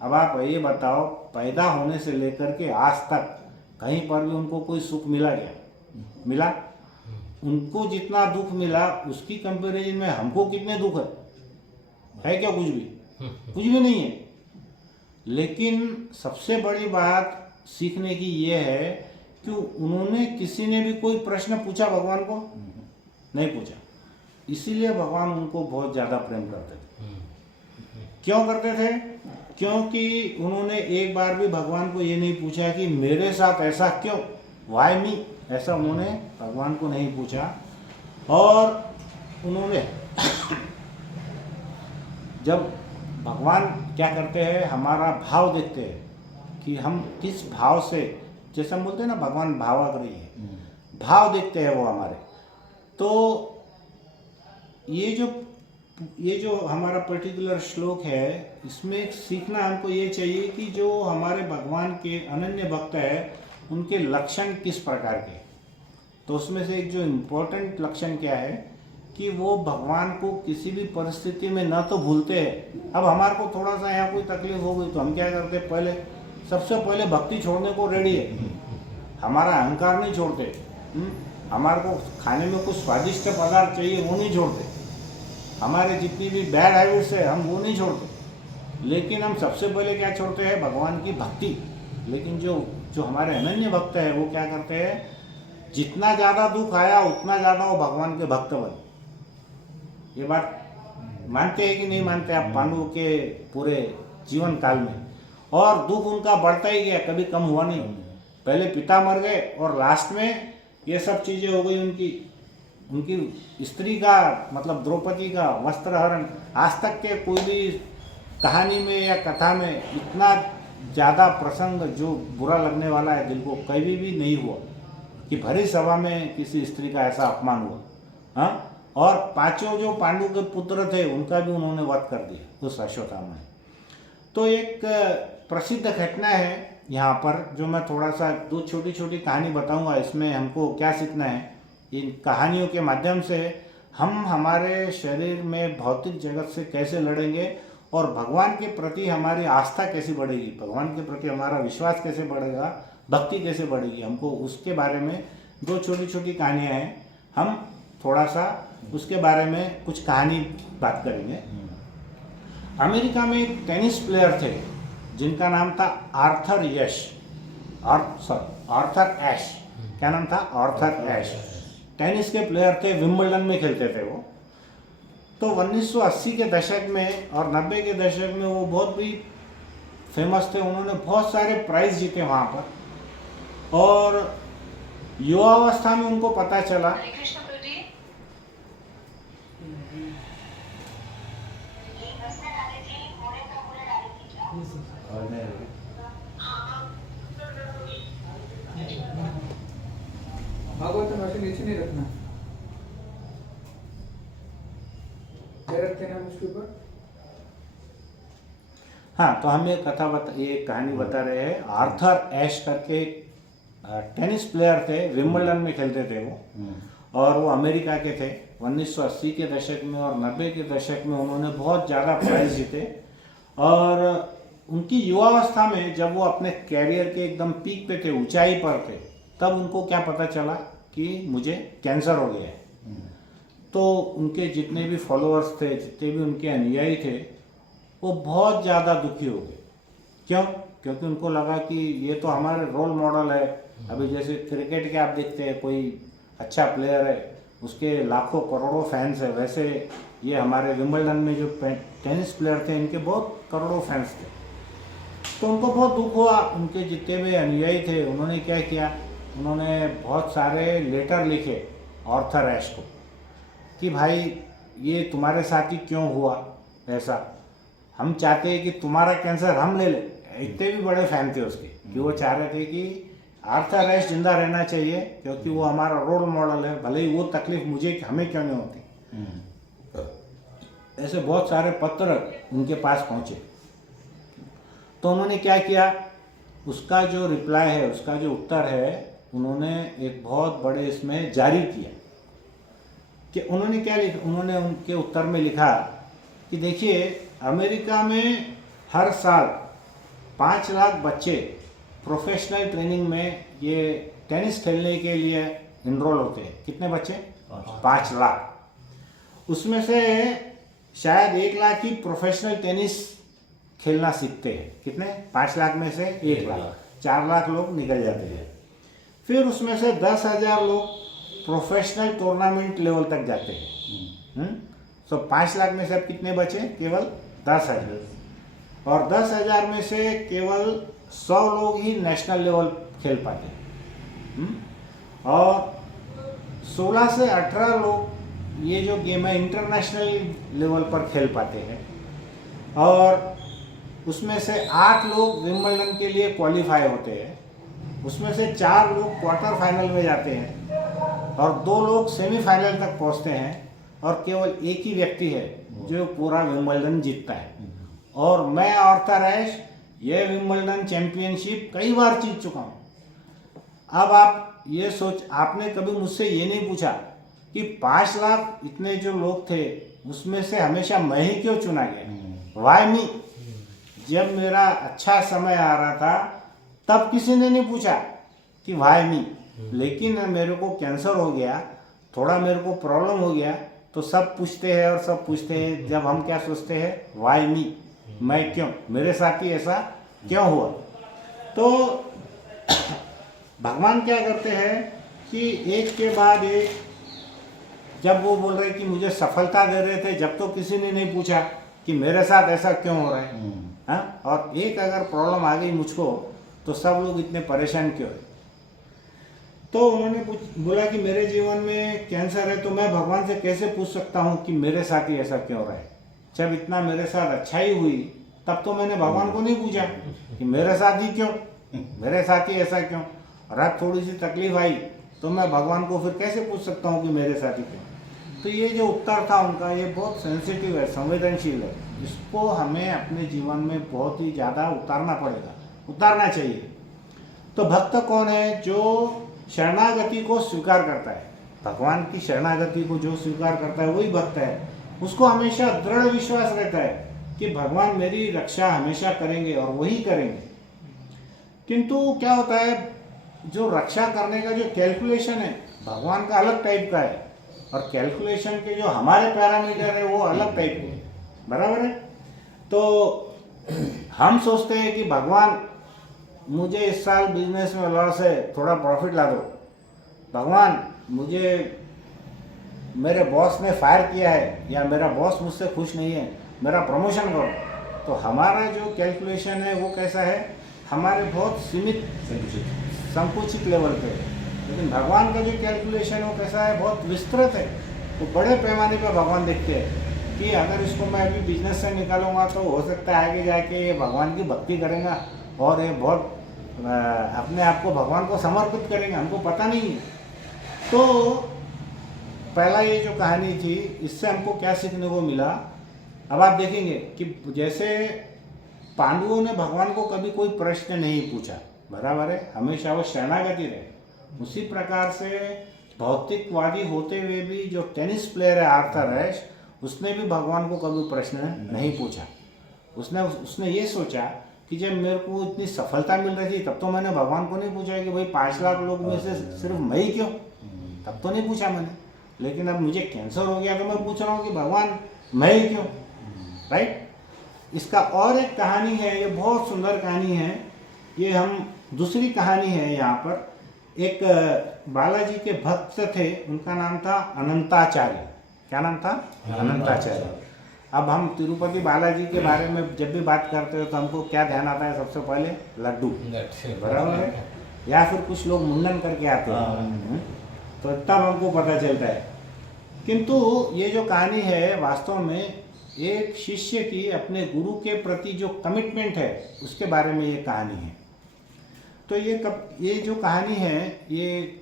अब आप ये बताओ, पैदा होने से लेकर के आज तक कहीं पर भी उनको कोई सुख मिला क्या? मिला? उनको जितना दुख मिला उसकी कंपैरिजन में हमको कितने दुख है क्या? कुछ भी नहीं है। लेकिन सबसे बड़ी बात सीखने की ये है कि उन्होंने, किसी ने भी कोई प्रश्न पूछा भगवान को? नहीं पूछा। इसीलिए भगवान उनको बहुत ज़्यादा प्रेम करते थे। क्यों करते थे? क्योंकि उन्होंने एक बार भी भगवान को ये नहीं पूछा कि मेरे साथ ऐसा क्यों, वाई मी, ऐसा उन्होंने भगवान को नहीं पूछा। और उन्होंने जब भगवान क्या करते हैं, हमारा भाव देखते हैं कि हम किस भाव से, जैसे हम बोलते हैं ना भगवान भावाग्राही है, भाव देखते हैं वो हमारे। तो ये जो हमारा पर्टिकुलर श्लोक है, इसमें सीखना हमको ये चाहिए कि जो हमारे भगवान के अनन्य भक्त है उनके लक्षण किस प्रकार के। तो उसमें से एक जो इम्पोर्टेंट लक्षण क्या है कि वो भगवान को किसी भी परिस्थिति में न तो भूलते हैं। अब हमारे को थोड़ा सा यहाँ कोई तकलीफ हो गई तो हम क्या करते, पहले सबसे पहले भक्ति छोड़ने को रेडी है, हमारा अहंकार नहीं छोड़ते। हमारे को खाने में कुछ स्वादिष्ट पदार्थ चाहिए वो नहीं छोड़ते, हमारे जितनी भी बैड हैबिट्स है हम वो नहीं छोड़ते। लेकिन हम सबसे पहले क्या छोड़ते हैं, भगवान की भक्ति। लेकिन जो हमारे अनन्य भक्त है वो क्या करते हैं, जितना ज़्यादा दुख आया उतना ज़्यादा वो भगवान के भक्त बने। ये बात मानते हैं कि नहीं मानते आप? पांडवों के पूरे जीवन काल में और दुख उनका बढ़ता ही गया, कभी कम हुआ नहीं। पहले पिता मर गए और लास्ट में ये सब चीज़ें हो गई। उनकी स्त्री का, मतलब द्रौपदी का वस्त्रहरण, आज तक के कोई भी कहानी में या कथा में इतना ज़्यादा प्रसंग जो बुरा लगने वाला है दिल को कभी भी नहीं हुआ कि भरी सभा में किसी स्त्री का ऐसा अपमान हुआ। हाँ, और 5 जो पांडु के पुत्र थे उनका भी उन्होंने वध कर दिया उस अश्वत्थामा में। तो एक प्रसिद्ध घटना है यहाँ पर, जो मैं थोड़ा सा 2 छोटी छोटी कहानी बताऊंगा। इसमें हमको क्या सीखना है, इन कहानियों के माध्यम से हम हमारे शरीर में भौतिक जगत से कैसे लड़ेंगे और भगवान के प्रति हमारी आस्था कैसे बढ़ेगी, भगवान के प्रति हमारा विश्वास कैसे बढ़ेगा, भक्ति कैसे बढ़ेगी, हमको उसके बारे में 2 छोटी छोटी कहानियाँ हैं। हम थोड़ा सा उसके बारे में कुछ कहानी बात करेंगे। अमेरिका में एक टेनिस प्लेयर थे जिनका नाम था आर्थर एश। क्या नाम था? आर्थर एश। टेनिस के प्लेयर थे, विंबलडन में खेलते थे वो। तो 1980 के दशक में और 90 के दशक में वो बहुत भी फेमस थे। उन्होंने बहुत सारे प्राइज जीते वहाँ पर। और युवावस्था में उनको पता चला भागवत वैसे नीचे नहीं रखना, रखते ना उसके ऊपर। हाँ, तो हम ये कहानी बता रहे हैं। आर्थर एश करके टेनिस प्लेयर थे, विंबलडन में खेलते थे वो, और वो अमेरिका के थे। 1980 के दशक में और 90 के दशक में उन्होंने बहुत ज़्यादा प्राइज जीते। और उनकी युवावस्था में जब वो अपने कैरियर के एकदम पीक पे थे, ऊंचाई पर थे, तब उनको क्या पता चला कि मुझे कैंसर हो गया है। तो उनके जितने भी फॉलोअर्स थे, जितने भी उनके अनुयायी थे, वो बहुत ज़्यादा दुखी हो गए। क्यों? क्योंकि उनको लगा कि ये तो हमारे रोल मॉडल है। अभी जैसे क्रिकेट के आप देखते हैं, कोई अच्छा प्लेयर है, उसके लाखों करोड़ों फैंस है, वैसे ये हमारे विंबलडन में जो टेनिस प्लेयर थे, इनके बहुत करोड़ों फैंस थे। तो उनको बहुत दुख हुआ। उनके जितने भी अनुयायी थे, उन्होंने क्या किया, उन्होंने बहुत सारे लेटर लिखे आर्थर एश को कि भाई ये तुम्हारे साथ ही क्यों हुआ ऐसा, हम चाहते हैं कि तुम्हारा कैंसर हम ले ले। इतने भी बड़े फैन थे उसके कि वो चाह रहे थे कि आर्थर एश जिंदा रहना चाहिए, क्योंकि वो हमारा रोल मॉडल है, भले ही वो तकलीफ हमें क्यों नहीं होती। ऐसे बहुत सारे पत्र उनके पास पहुंचे। तो उन्होंने क्या किया, उसका जो रिप्लाई है, उसका जो उत्तर है, उन्होंने एक बहुत बड़े इसमें जारी किया कि उन्होंने क्या लिखा। उन्होंने उनके उत्तर में लिखा कि देखिए, अमेरिका में हर साल 5 लाख बच्चे प्रोफेशनल ट्रेनिंग में ये टेनिस खेलने के लिए इनरोल होते हैं। कितने बच्चे? 5 लाख। उसमें से शायद 1 लाख ही प्रोफेशनल टेनिस खेलना सीखते हैं। कितने? 5 लाख में से 1 लाख, 4 लाख लोग निकल जाते हैं। फिर उसमें से 10,000 लोग प्रोफेशनल टूर्नामेंट लेवल तक जाते हैं। तो 5 लाख में से अब कितने बचे? केवल 10,000। और 10,000 में से केवल 100 लोग ही नेशनल लेवल खेल पाते हैं। और 16 से 18 लोग ये जो गेम है इंटरनेशनल लेवल पर खेल पाते हैं। और उसमें से 8 लोग विंबलडन के लिए क्वालिफाई होते हैं। उसमें से 4 लोग क्वार्टर फाइनल में जाते हैं और 2 लोग सेमीफाइनल तक पहुंचते हैं। और केवल एक ही व्यक्ति है जो पूरा विंबलडन जीतता है। और मैं आर्थर एश ये विंबलडन चैंपियनशिप कई बार जीत चुका हूँ। अब आप ये आपने कभी मुझसे ये नहीं पूछा कि 5 लाख इतने जो लोग थे, उसमें से हमेशा मैं ही क्यों चुना गया? Why me? जब मेरा अच्छा समय आ रहा था तब किसी ने नहीं पूछा कि वाई मी, लेकिन मेरे को कैंसर हो गया, थोड़ा मेरे को प्रॉब्लम हो गया, तो सब पूछते हैं और सब पूछते हैं। जब हम क्या सोचते हैं? Why me? मैं क्यों, मेरे साथ ही ऐसा क्यों हुआ? तो भगवान क्या करते हैं कि एक के बाद एक, जब वो बोल रहे कि मुझे सफलता दे रहे थे, जब तो किसी ने नहीं पूछा कि मेरे साथ ऐसा क्यों हो रहा है। हाँ, और एक अगर प्रॉब्लम आ गई मुझको, तो सब लोग इतने परेशान क्यों है? तो उन्होंने बोला कि मेरे जीवन में कैंसर है, तो मैं भगवान से कैसे पूछ सकता हूँ कि मेरे साथ ही ऐसा क्यों रहा है? जब इतना मेरे साथ अच्छाई हुई, तब तो मैंने भगवान को नहीं पूछा कि मेरे साथ ही क्यों, मेरे साथ ही ऐसा क्यों। और अब थोड़ी सी तकलीफ आई तो मैं भगवान को फिर कैसे पूछ सकता हूँ कि मेरे साथ ही क्यों। तो ये जो उत्तर था उनका, ये बहुत सेंसिटिव है, संवेदनशील है। इसको हमें अपने जीवन में बहुत ही ज़्यादा उतारना चाहिए। तो भक्त कौन है? जो शरणागति को स्वीकार करता है। भगवान की शरणागति को जो स्वीकार करता है वही भक्त है। उसको हमेशा दृढ़ विश्वास रहता है कि भगवान मेरी रक्षा हमेशा करेंगे और वही करेंगे। किंतु क्या होता है, जो रक्षा करने का जो कैलकुलेशन है भगवान का अलग टाइप का है, और कैलकुलेशन के जो हमारे पैरामीटर है वो अलग टाइप के हैं। बराबर है? तो हम सोचते हैं कि भगवान मुझे इस साल बिजनेस में लॉस है, थोड़ा प्रॉफिट ला दो। भगवान मुझे मेरे बॉस ने फायर किया है, या मेरा बॉस मुझसे खुश नहीं है, मेरा प्रमोशन करो। तो हमारा जो कैलकुलेशन है वो कैसा है? हमारे बहुत सीमित संकुचित लेवल पे है। लेकिन भगवान का जो कैलकुलेशन है वो कैसा है? बहुत विस्तृत है। वो बड़े पैमाने पर भगवान देखते हैं कि अगर इसको मैं अभी बिजनेस से निकालूंगा तो हो सकता है आगे जाके ये भगवान की भक्ति करेगा और ये बहुत अपने आप को भगवान को समर्पित करेंगे, हमको पता नहीं है। तो पहला ये जो कहानी थी, इससे हमको क्या सीखने को मिला। अब आप देखेंगे कि जैसे पांडवों ने भगवान को कभी कोई प्रश्न नहीं पूछा, बराबर है, हमेशा वो शरणागति रहे। उसी प्रकार से भौतिकवादी होते हुए भी जो टेनिस प्लेयर है आर्थर एश, उसने भी भगवान को कभी प्रश्न नहीं पूछा। उसने ये सोचा कि जब मेरे को इतनी सफलता मिल रही थी तब तो मैंने भगवान को नहीं पूछा कि भाई 5 लाख लोग में से सिर्फ मैं ही क्यों, तब तो नहीं पूछा मैंने। लेकिन अब मुझे कैंसर हो गया तो मैं पूछ रहा हूँ कि भगवान मैं ही क्यों, राइट। इसका और एक कहानी है, ये बहुत सुंदर कहानी है। ये हम दूसरी कहानी है यहाँ पर। एक बालाजी के भक्त थे, उनका नाम था अनंताचार्य। क्या नाम था? अनंताचार्य। अब हम तिरुपति बालाजी के बारे में जब भी बात करते हो तो हमको क्या ध्यान आता है? सबसे पहले लड्डू, बराबर है, या फिर कुछ लोग मुंडन करके आते हैं, तो तब हमको पता चलता है। किंतु ये जो कहानी है वास्तव में एक शिष्य की अपने गुरु के प्रति जो कमिटमेंट है उसके बारे में ये कहानी है। तो ये जो कहानी है ये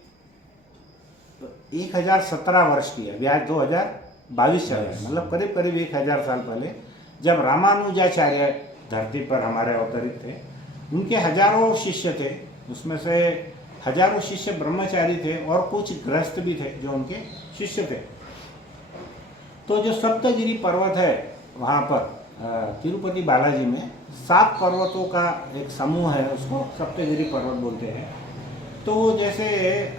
1017 वर्ष की है, अभी आज 2022 चल रहा है, मतलब करीब करीब 1000 साल पहले जब रामानुजाचार्य धरती पर हमारे अवतरित थे। उनके हजारों शिष्य थे, उसमें से हजारों शिष्य ब्रह्मचारी थे और कुछ गृहस्थ भी थे जो उनके शिष्य थे। तो जो सप्तगिरी पर्वत है वहाँ पर तिरुपति बालाजी में 7 पर्वतों का एक समूह है, उसको सप्तगिरी पर्वत बोलते हैं। तो वो जैसे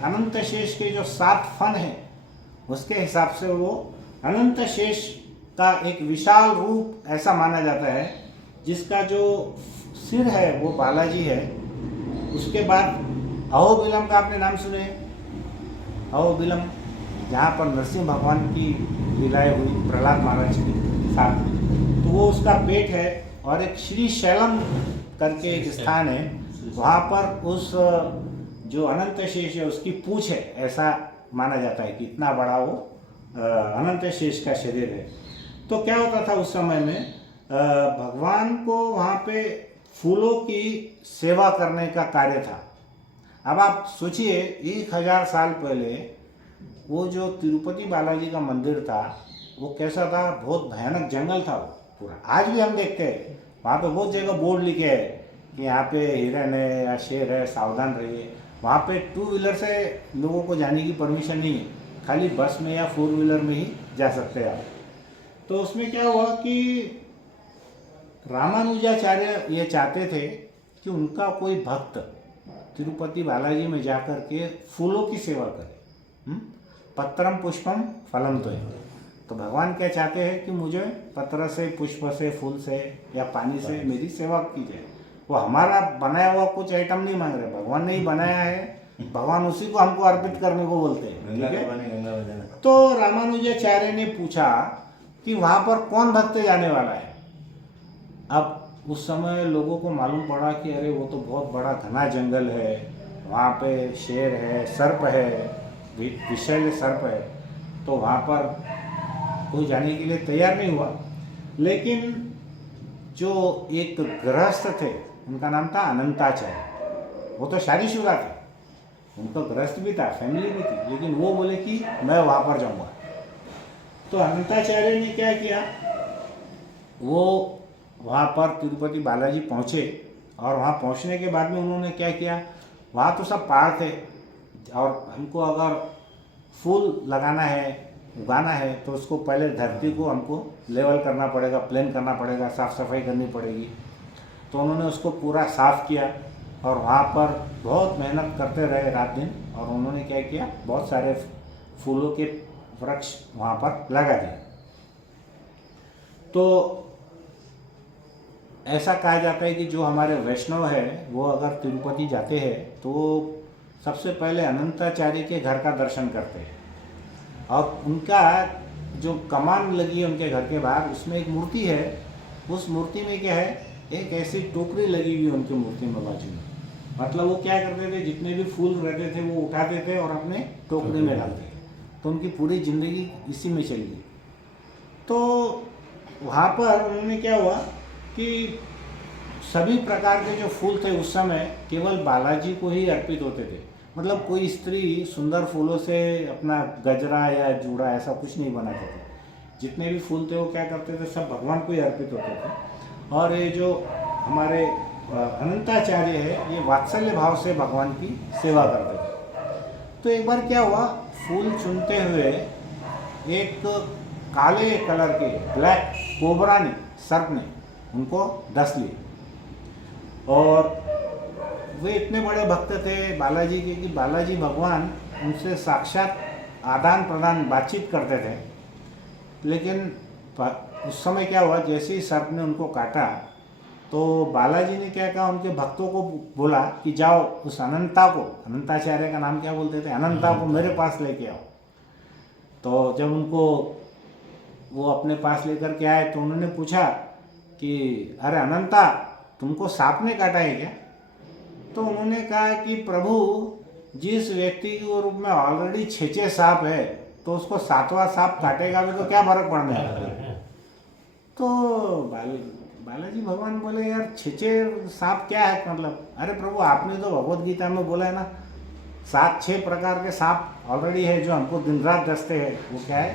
अनंत शेष के जो 7 फन हैं उसके हिसाब से वो अनंत शेष का एक विशाल रूप ऐसा माना जाता है, जिसका जो सिर है वो बालाजी है। उसके बाद अहोबिलम का आपने नाम सुने? अहोबिलम, जहाँ पर नरसिंह भगवान की लीलाएं हुई प्रहलाद महाराज के साथ, तो वो उसका पेट है। और एक श्री शैलम करके एक स्थान है, वहाँ पर उस जो अनंत शेष है उसकी पूंछ है, ऐसा माना जाता है कि इतना बड़ा वो अनंत शेष का शरीर है। तो क्या होता था उस समय में, भगवान को वहाँ पे फूलों की सेवा करने का कार्य था। अब आप सोचिए 1000 साल पहले वो जो तिरुपति बालाजी का मंदिर था वो कैसा था? बहुत भयानक जंगल था वो पूरा। आज भी हम देखते हैं वहाँ पे बहुत जगह बोर्ड लिखे है कि यहाँ पे हिरन है या शेर है, सावधान रहिए। वहाँ पे 2 व्हीलर से लोगों को जाने की परमिशन नहीं है, खाली बस में या 4 व्हीलर में ही जा सकते हैं आप। तो उसमें क्या हुआ कि रामानुजाचार्य ये चाहते थे कि उनका कोई भक्त तिरुपति बालाजी में जाकर के फूलों की सेवा करे। पत्रम पुष्पम फलम तो भगवान क्या चाहते हैं कि मुझे पत्र से, पुष्प से, फूल से या पानी से मेरी सेवा की जाए। वो हमारा बनाया हुआ कुछ आइटम नहीं मांग रहे, भगवान ने ही बनाया है, भगवान उसी को हमको अर्पित करने को बोलते हैं, ठीक है। तो रामानुजाचार्य ने पूछा कि वहाँ पर कौन भक्त जाने वाला है। अब उस समय लोगों को मालूम पड़ा कि अरे वो तो बहुत बड़ा घना जंगल है, वहाँ पे शेर है, सर्प है, विषैले सर्प है, तो वहाँ पर कोई जाने के लिए तैयार नहीं हुआ। लेकिन जो एक गृहस्थ थे उनका नाम था अनंताचार्य, वो तो शादीशुदा थे, उनका गृहस्थ भी था, फैमिली भी थी, लेकिन वो बोले कि मैं वहाँ पर जाऊँगा। तो अनंताचार्य ने क्या किया, वो वहाँ पर तिरुपति बालाजी पहुँचे और वहाँ पहुँचने के बाद में उन्होंने क्या किया, वहाँ तो सब पहाड़ थे और हमको अगर फूल लगाना है, उगाना है, तो उसको पहले धरती को हमको लेवल करना पड़ेगा, प्लेन करना पड़ेगा, साफ़ सफाई करनी पड़ेगी। तो उन्होंने उसको पूरा साफ़ किया और वहाँ पर बहुत मेहनत करते रहे रात दिन, और उन्होंने क्या किया, बहुत सारे फूलों के वृक्ष वहाँ पर लगा दिए। तो ऐसा कहा जाता है कि जो हमारे वैष्णव है वो अगर तिरुपति जाते हैं तो सबसे पहले अनंताचार्य के घर का दर्शन करते हैं, और उनका जो कमान लगी है उनके घर के बाहर, उसमें एक मूर्ति है। उस मूर्ति में क्या है, एक ऐसी टोकरी लगी हुई उनकी मूर्ति में बाजू में। मतलब वो क्या करते थे, जितने भी फूल रहते थे वो उठाते थे और अपने टोकरी में डालते थे। तो उनकी पूरी ज़िंदगी इसी में चली गई। तो वहाँ पर उन्होंने क्या हुआ कि सभी प्रकार के जो फूल थे उस समय केवल बालाजी को ही अर्पित होते थे। मतलब कोई स्त्री सुंदर फूलों से अपना गजरा या जूड़ा ऐसा कुछ नहीं बनाते थे। जितने भी फूल थे वो क्या करते थे, सब भगवान को ही अर्पित होते थे। और ये जो हमारे अनंताचार्य है, ये वात्सल्य भाव से भगवान की सेवा करते थे। तो एक बार क्या हुआ, फूल चुनते हुए एक काले कलर के ब्लैक कोबरा ने, सर्प ने उनको डस लिया। और वे इतने बड़े भक्त थे बालाजी के कि बालाजी भगवान उनसे साक्षात आदान प्रदान बातचीत करते थे। लेकिन उस समय क्या हुआ, जैसे ही सर्प ने उनको काटा तो बालाजी ने क्या कहा, उनके भक्तों को बोला कि जाओ उस अनंता को, अनंताचार्य का नाम क्या बोलते थे, अनंता को मेरे पास लेके आओ। तो जब उनको वो अपने पास लेकर के आए तो उन्होंने पूछा कि अरे अनंता, तुमको सांप ने काटा है क्या? तो उन्होंने कहा कि प्रभु, जिस व्यक्ति के रूप में ऑलरेडी 6 सांप है तो उसको 7वां सांप काटेगा भी तो क्या फर्क पड़ने वाला है। तो बालाजी भगवान बोले यार 6 सांप क्या है, मतलब अरे प्रभु आपने तो भगवत गीता में बोला है ना, 7-6 प्रकार के सांप ऑलरेडी है जो हमको दिन रात डसते हैं। वो क्या है,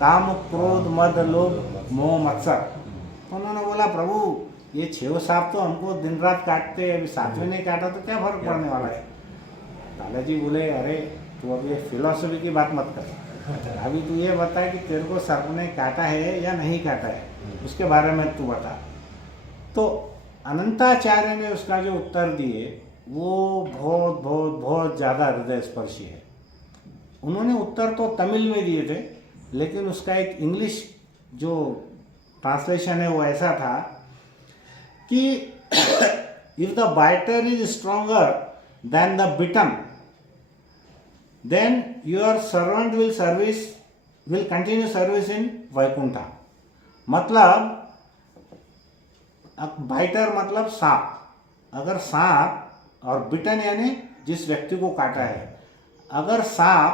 काम क्रोध मद लोभ मोह मत्सर। तो उन्होंने बोला प्रभु ये 6 सांप तो हमको दिन रात काटते हैं, अभी 7वें ने काटा तो क्या फर्क पड़ने वाला है। बालाजी बोले अरे तू अब ये फिलॉसफी की बात मत कर, अभी तू ये बता कि तेरे को सर्प ने काटा है या नहीं काटा है, उसके बारे में तू बता। तो अनंताचार्य ने उसका जो उत्तर दिए वो बहुत बहुत बहुत ज़्यादा हृदय स्पर्शी है। उन्होंने उत्तर तो तमिल में दिए थे, लेकिन उसका एक इंग्लिश जो ट्रांसलेशन है वो ऐसा था कि if the biter is stronger than the bitten then your servant will continue service in Vaikuntha. मतलब बाइटर मतलब सांप, अगर सांप और बिटन यानी जिस व्यक्ति को काटा है, अगर सांप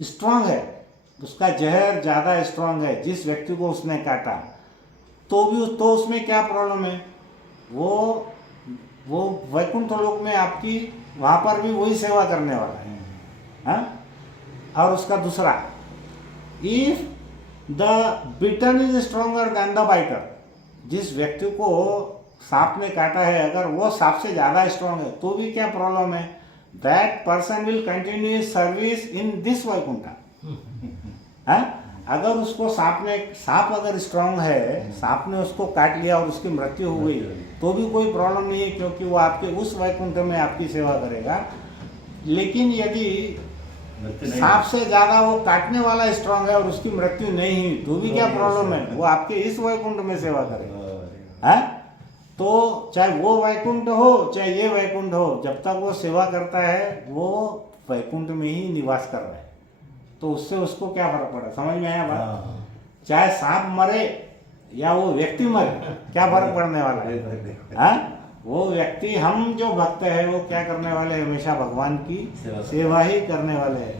स्ट्रांग है, उसका जहर ज़्यादा स्ट्रांग है जिस व्यक्ति को उसने काटा, तो उसमें क्या प्रॉब्लम है, वो वैकुंठ लोक में आपकी वहाँ पर भी वही सेवा करने वाला है। हाँ? और उसका दूसरा, if the bitten is stronger than the biter, जिस व्यक्ति को सांप ने काटा है अगर वो सांप से ज़्यादा स्ट्रॉन्ग है तो भी क्या प्रॉब्लम है, that person will continue service in this Vaikuntha. अगर उसको सांप अगर स्ट्रांग है, सांप ने उसको काट लिया और उसकी मृत्यु हो गई तो भी कोई प्रॉब्लम नहीं है, क्योंकि वो आपके उस वैकुंठ में आपकी सेवा करेगा। लेकिन यदि सांप से ज़्यादा वो काटने वाला स्ट्रांग है और उसकी मृत्यु नहीं हुई तो भी क्या प्रॉब्लम है, वो आपके इस वैकुंठ में सेवा करेगा। है तो चाहे वो वैकुंठ हो चाहे ये वैकुंठ हो, जब तक वो सेवा करता है वो वैकुंठ में ही निवास कर रहा है। तो उससे उसको क्या फर्क पड़ा, समझ में आया बात? चाहे सांप मरे या वो व्यक्ति मरे, क्या फर्क पड़ने वाला है? हाँ, वो व्यक्ति, हम जो भक्त है वो क्या करने वाले हैं, हमेशा भगवान की सेवा ही करने वाले हैं।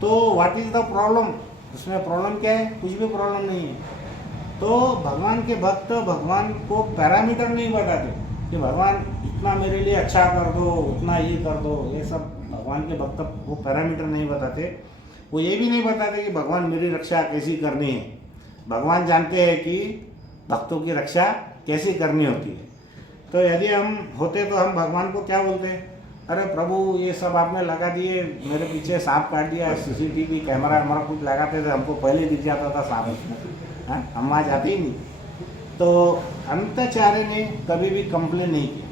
तो व्हाट इज द प्रॉब्लम, उसमें प्रॉब्लम क्या है, कुछ भी प्रॉब्लम नहीं है। तो भगवान के भक्त भगवान को पैरामीटर नहीं बताते कि भगवान इतना मेरे लिए अच्छा कर दो, उतना ये कर दो, ये सब भगवान के भक्त वो पैरामीटर नहीं बताते। वो ये भी नहीं बताते कि भगवान मेरी रक्षा कैसी करनी है। भगवान जानते हैं कि भक्तों की रक्षा कैसी करनी होती है। तो यदि हम होते तो हम भगवान को क्या बोलते, अरे प्रभु ये सब आपने लगा दिए, मेरे पीछे सांप काट दिया, CCTV कैमरा हमारा कुछ लगाते थे, हमको पहले दिख जाता था सांप उसमें, हम वहाँ जाते ही नहीं। तो अनंताचार्य ने कभी भी कंप्लेन नहीं की।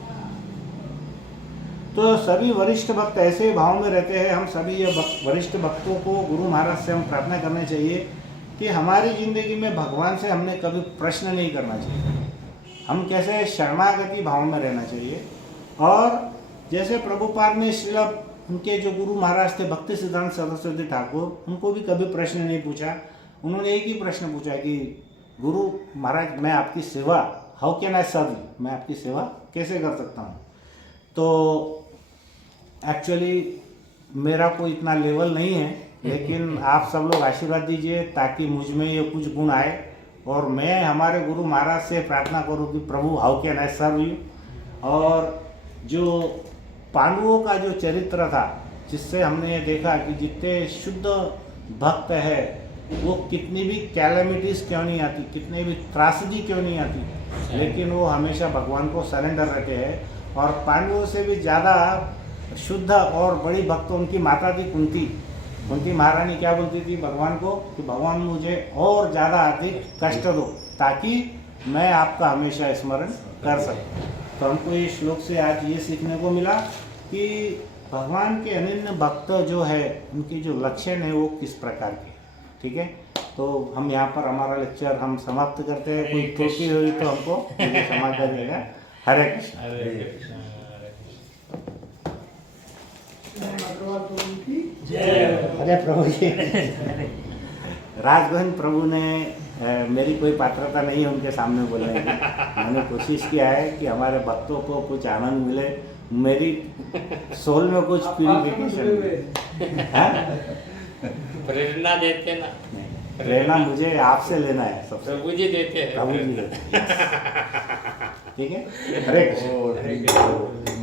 तो सभी वरिष्ठ भक्त ऐसे भाव में रहते हैं। हम सभी ये वरिष्ठ भक्तों को गुरु महाराज से हम प्रार्थना करनी चाहिए कि हमारी ज़िंदगी में भगवान से हमने कभी प्रश्न नहीं करना चाहिए, हम कैसे शरणागति भाव में रहना चाहिए। और जैसे प्रभुपाद ने श्रील उनके जो गुरु महाराज थे भक्ति सिद्धांत सरस्वती ठाकुर, उनको भी कभी प्रश्न नहीं पूछा। उन्होंने एक ही प्रश्न पूछा कि गुरु महाराज मैं आपकी सेवा, how can I serve you, मैं आपकी सेवा कैसे कर सकता हूँ। तो एक्चुअली मेरा कोई इतना लेवल नहीं है, लेकिन आप सब लोग आशीर्वाद दीजिए ताकि मुझ में ये कुछ गुण आए और मैं हमारे गुरु महाराज से प्रार्थना करूं कि प्रभु how can I serve you. और जो पांडवों का जो चरित्र था, जिससे हमने ये देखा कि जितने शुद्ध भक्त है वो कितनी भी कैलेमिटीज क्यों नहीं आती, कितनी भी त्रासदी क्यों नहीं आती, लेकिन वो हमेशा भगवान को सरेंडर रहते हैं। और पांडवों से भी ज़्यादा शुद्ध और बड़ी भक्त उनकी माता थी कुंती। कुंती महारानी क्या बोलती थी भगवान को कि भगवान मुझे और ज़्यादा अधिक कष्ट दो ताकि मैं आपका हमेशा स्मरण कर सकूं। तो हमको ये श्लोक से आज ये सीखने को मिला कि भगवान के अनन्य भक्त जो है उनकी जो लक्षण है वो किस प्रकार के। ठीक है, तो हम यहाँ पर हमारा लेक्चर हम समाप्त करते हैं। कोई त्रुटि हुई तो हमको क्षमा करिएगा। हरे कृष्ण। हरे कृष्ण हरे कृष्ण। अग्रवाल प्रभु की जय। अरे प्रभु जी, राजगोविंद प्रभु ने मेरी कोई पात्रता नहीं है उनके सामने बोलने की। मैंने कोशिश किया है कि हमारे भक्तों को कुछ आनंद मिले, मेरी सोल में कुछ प्यूरिफिकेशन। प्रेरणा देते ना, प्रेरणा मुझे आपसे लेना है सबसे। प्रभु जी देते हैं। प्रभु जी देते हैं। ठीक है, हरे कृष्ण।